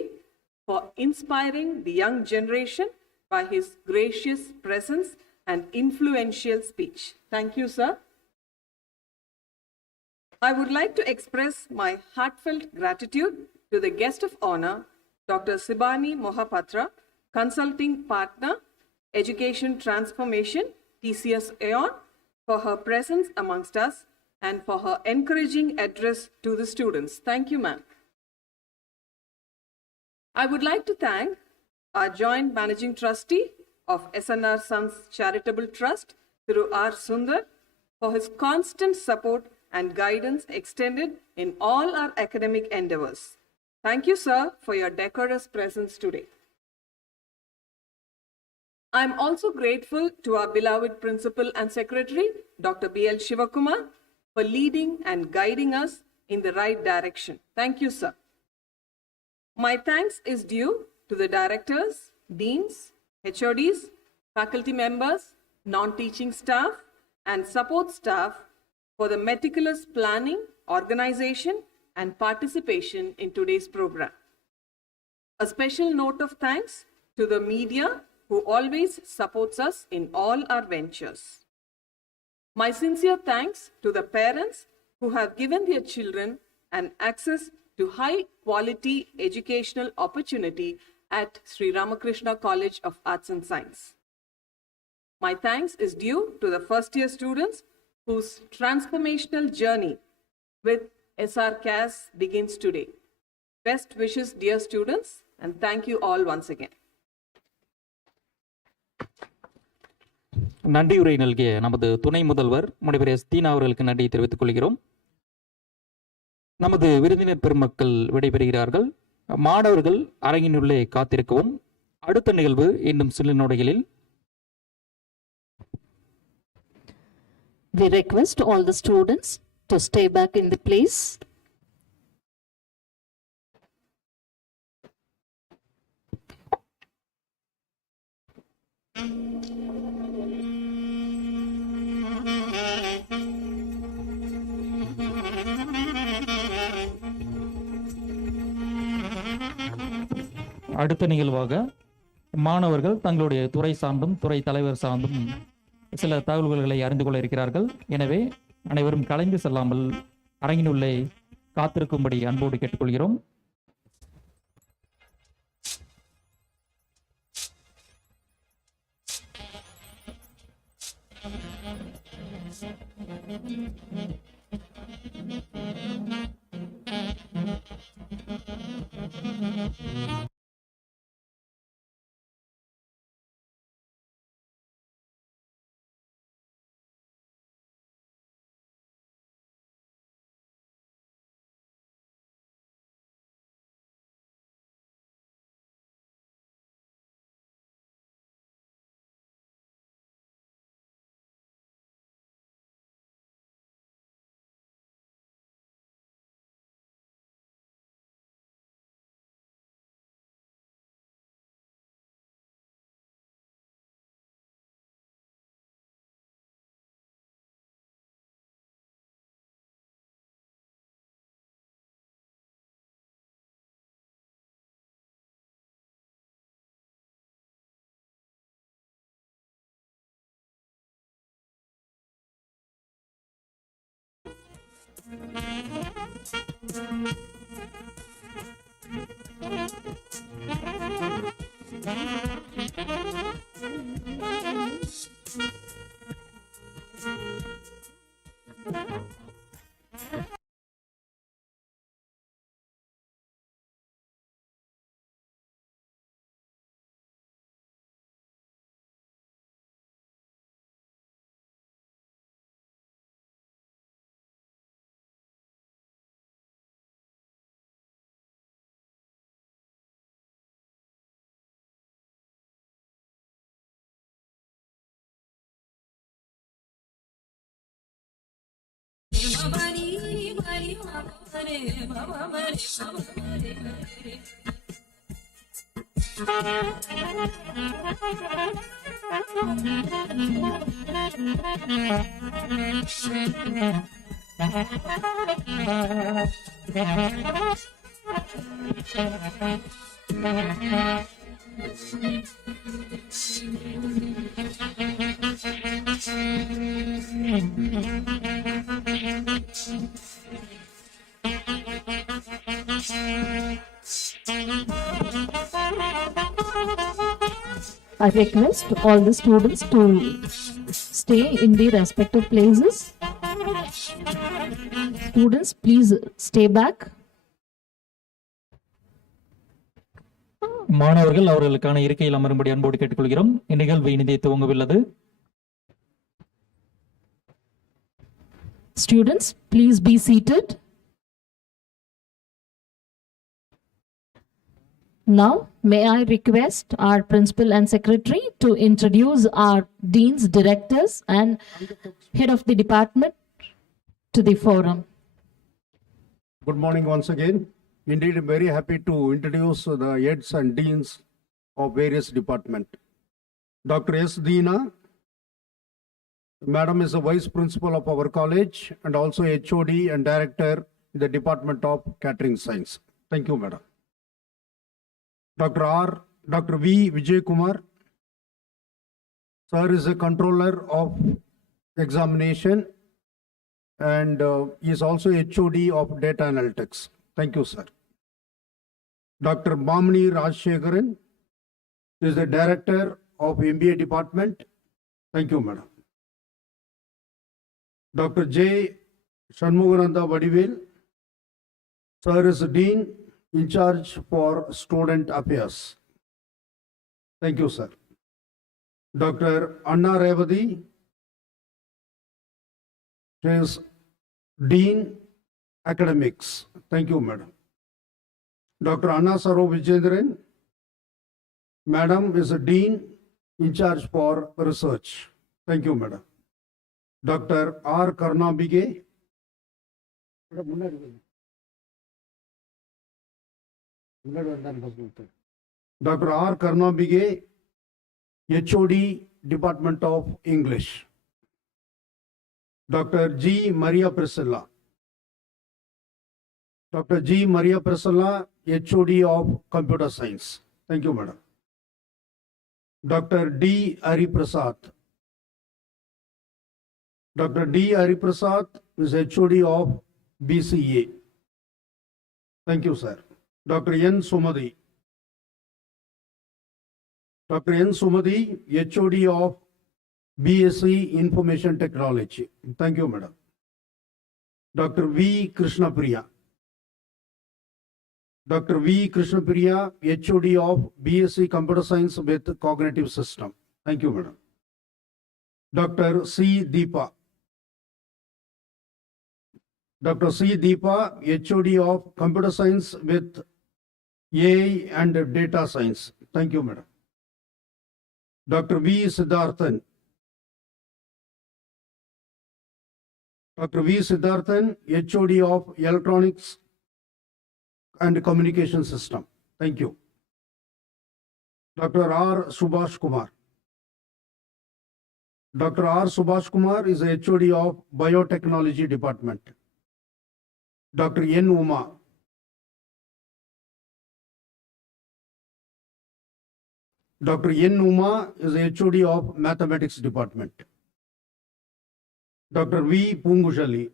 for inspiring the young generation by his gracious presence and influential speech. Thank you, sir. I would like to express my heartfelt gratitude to the guest of honor, Dr. Sibani Mohapatra, Consulting Partner, Education Transformation, TCS-ION, for her presence amongst us and for her encouraging address to the students. Thank you, ma'am. I would like to thank our Joint Managing Trustee of SNR Sons Charitable Trust, Thiru R. Sundar, for his constant support and guidance extended in all our academic endeavors. Thank you, sir, for your decorous presence today. I am also grateful to our beloved Principal and Secretary, Dr. B.L. Shivakumar, for leading and guiding us in the right direction. Thank you, sir. My thanks is due to the directors, deans, HODs, faculty members, non-teaching staff, and support staff for the meticulous planning, organization, and participation in today's program. A special note of thanks to the media who always supports us in all our ventures. My sincere thanks to the parents who have given their children an access to high-quality educational opportunity at Sri Ramakrishna College of Arts and Science. My thanks is due to the first-year students whose transformational journey with SRCAS begins today. Best wishes, dear students, and thank you all once again. நன்றியுரை நல்கிய நமது துணை முதல்வர் முனைவர் எஸ் தீனா அவர்களுக்கு நன்றி தெரிவித்துக் கொள்கிறோம். நமது விருந்தினர் பெருமக்கள் விடைபெறுகிறார்கள். மாணவர்கள் அரங்கினுள்ளே காத்திருக்கவும். அடுத்த நிகழ்வு இன்னும் சில நொடிகளில். We request all the students to stay back in the place. அடுத்த நிகழ்வாக மாணவர்கள் தங்களுடைய துறை சார்ந்தும் துறை தலைவர் சார்ந்தும் சில தகவல்களை அறிந்து கொள்ள இருக்கிறார்கள். எனவே அனைவரும் கலைந்து செல்லாமல் அரங்கினுள்ளே காத்திருக்கும்படி அன்போடு கேட்டுக்கொள்கிறோம். I request all the students to stay in their respective places. Students, please stay back. மாணவர்கள் அவர்களுக்கான இருக்கையில் அமரும்படி அன்போடு கேட்டுக்கொள்கிறோம். இந்நிகழ்வு இனிதே துவங்கவுள்ளது. Students, please be seated. Now, may I request our principal and secretary to introduce our deans, directors, and head of the department to the forum. Good morning once again. Indeed, I'm very happy to introduce the heads and deans of various departments. Dr. S. Deena, Madam is the Vice Principal of our college and also HOD and Director in the Department of Catering Science. Thank you, Madam. Dr. V. Vijay Kumar, Sir is a Controller of Examination and he is also HOD of Data Analytics. Thank you, sir. Dr. Bamini Rajshekharan is the Director of MBA Department. Thank you, Madam. Dr. J. Shanmugananda Vadivel, Sir is Dean in charge for Student Affairs. Thank you, sir. Dr. Anna Revati, she is Dean Academics. Thank you, Madam. Dr. Anna Saro Vijendran, Madam is a Dean in charge for Research. Thank you, Madam. Dr. R. Karnabige, Dr. R. Karnabige, HOD, Department of English. Dr. G. Maria Priscilla. Dr. G. Maria Priscilla, HOD of Computer Science. Thank you, Madam. Dr. D. Ari Prasad, Dr. D. Hariprasad is HOD of BCA. Thank you, sir. Dr. N. Sumadi. Dr. N. Sumadi, HOD of BSc Information Technology. Thank you, madam. Dr. V. Krishnapriya. Dr. V. Krishnapriya, HOD of BSc Computer Science with Cognitive System. Thank you, madam. Dr. C. Deepa. Dr. C. Deepa, HOD of Computer Science with AI and Data Science. Thank you, madam. Dr. V. Siddharthan. Dr. V. Siddharthan, HOD of Electronics and Communication System. Thank you. Dr. R. Subhash Kumar. Dr. R. Subhash Kumar is HOD of Biotechnology Department. Dr. N. Uma. Dr. N. Uma is HOD of Mathematics Department. Dr. V. Pungujali.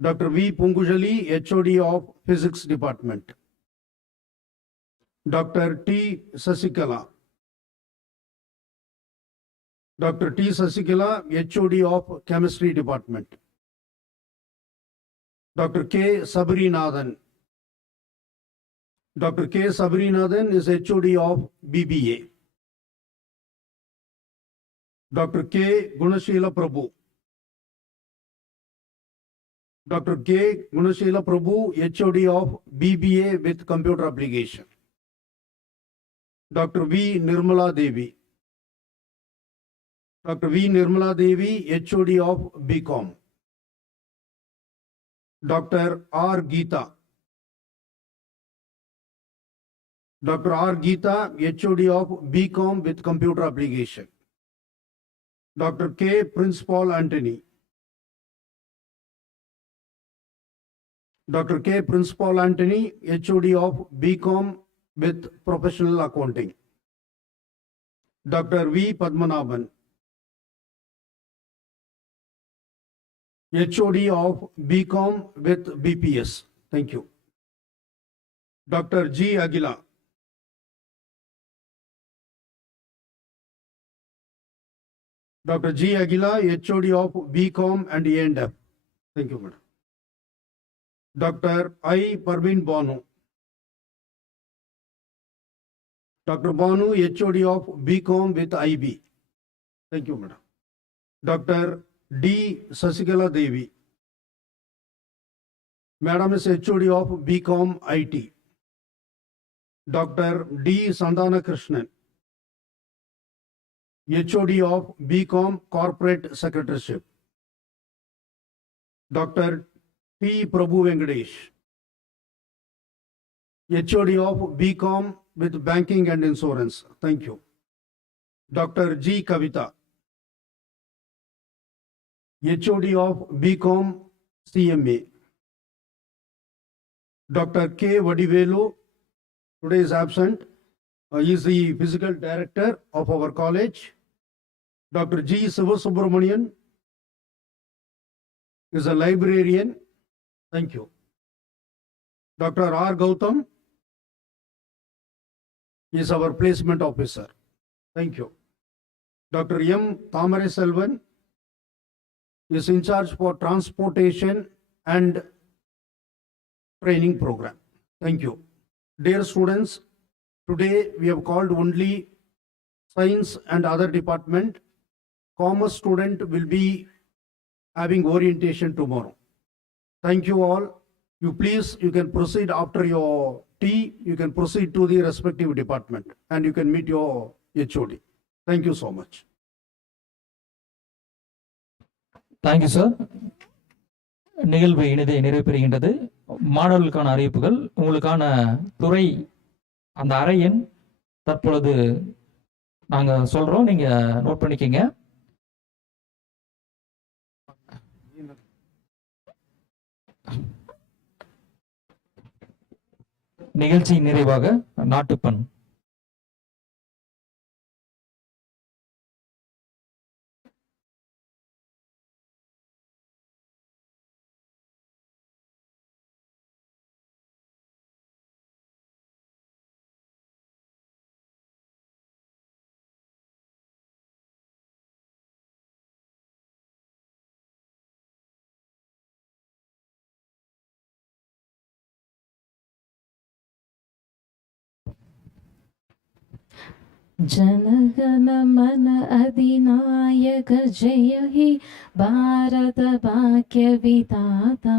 Dr. V. Pungujali, HOD of Physics Department. Dr. T. Sasikala. Dr. T. Sasikala, HOD of Chemistry Department. Dr. K. Sabrinathan. Dr. K. Sabrinathan is HOD of BBA. Dr. K. Gunashila Prabhu. Dr. K. Gunashila Prabhu, HOD of BBA with Computer Application. Dr. V. Nirmala Devi. Dr. V. Nirmala Devi, HOD of BCom. Dr. R. Geeta. Dr. R. Geeta, HOD of BCom with Computer Application. Dr. K. Prince Paul Anthony. Dr. K. Prince Paul Anthony, HOD of BCom with Professional Accounting. Dr. V. Padmanabhan, HOD of BCom with BPS. Thank you. Dr. G. Aguila. Dr. G. Aguila, HOD of BCom and A&F. Thank you, madam. Dr. I. Parveen Banu. Dr. Banu, HOD of BCom with IB. Thank you, madam. Dr. D. Sasikala Devi. Madam is HOD of BCom IT. Dr. D. Sandana Krishnan, HOD of BCom Corporate Secretaryship. Dr. T. Prabhu Venkatesh, HOD of BCom with Banking and Insurance. Thank you. Dr. G. Kavita, HOD of BCom CMA. Dr. K. Vadivelu, today is absent. He is the physical director of our college. Dr. G. Sivasubramanian is a librarian. Thank you. Dr. R. Gautam is our placement officer. Thank you. Dr. M. Tamare Selvan is in charge for transportation and training program. Thank you. Dear students, today we have called only science and other department. Commerce student will be having orientation tomorrow. Thank you all. You can proceed after your tea. You can proceed to the respective department and you can meet your HOD. Thank you so much. Thank you sir. நிகழ்வு இனிதே நிறைவு பெறுகின்றது. மாணவர்களுக்கான அறிவிப்புகள், உங்களுக்கான துறை அந்த அறை எண் தற்பொழுது நாங்கள் சொல்கிறோம், நீங்கள் நோட் பண்ணிக்கங்க. நிகழ்ச்சி நிறைவாக நாட்டுப்பண். जनगण मन अधिनायक जय हे भारत भाग्य विधाता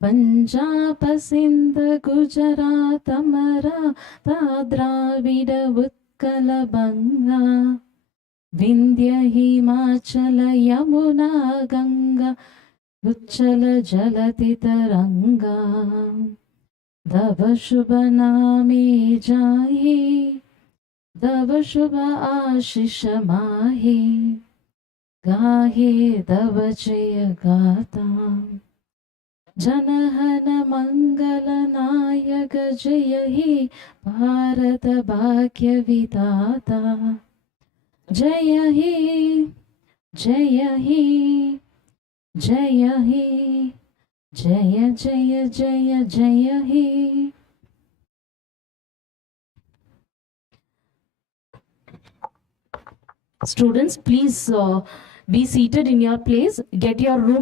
पंजाब सिंध गुजरात मराठा द्राविड उत्कल बंगा विंध्य हिमाचल यमुना गंगा उच्चल जलति तरंगा तव शुभ नामे जाहे तव शुभ आशीष माहे गाहे तव जय गाथा जनहन मंगल नायक जय हे भारत भाग्य विधाता जय हे जय हे जय हे जय जय जय जय हे. Students, please be seated in your place. Get your room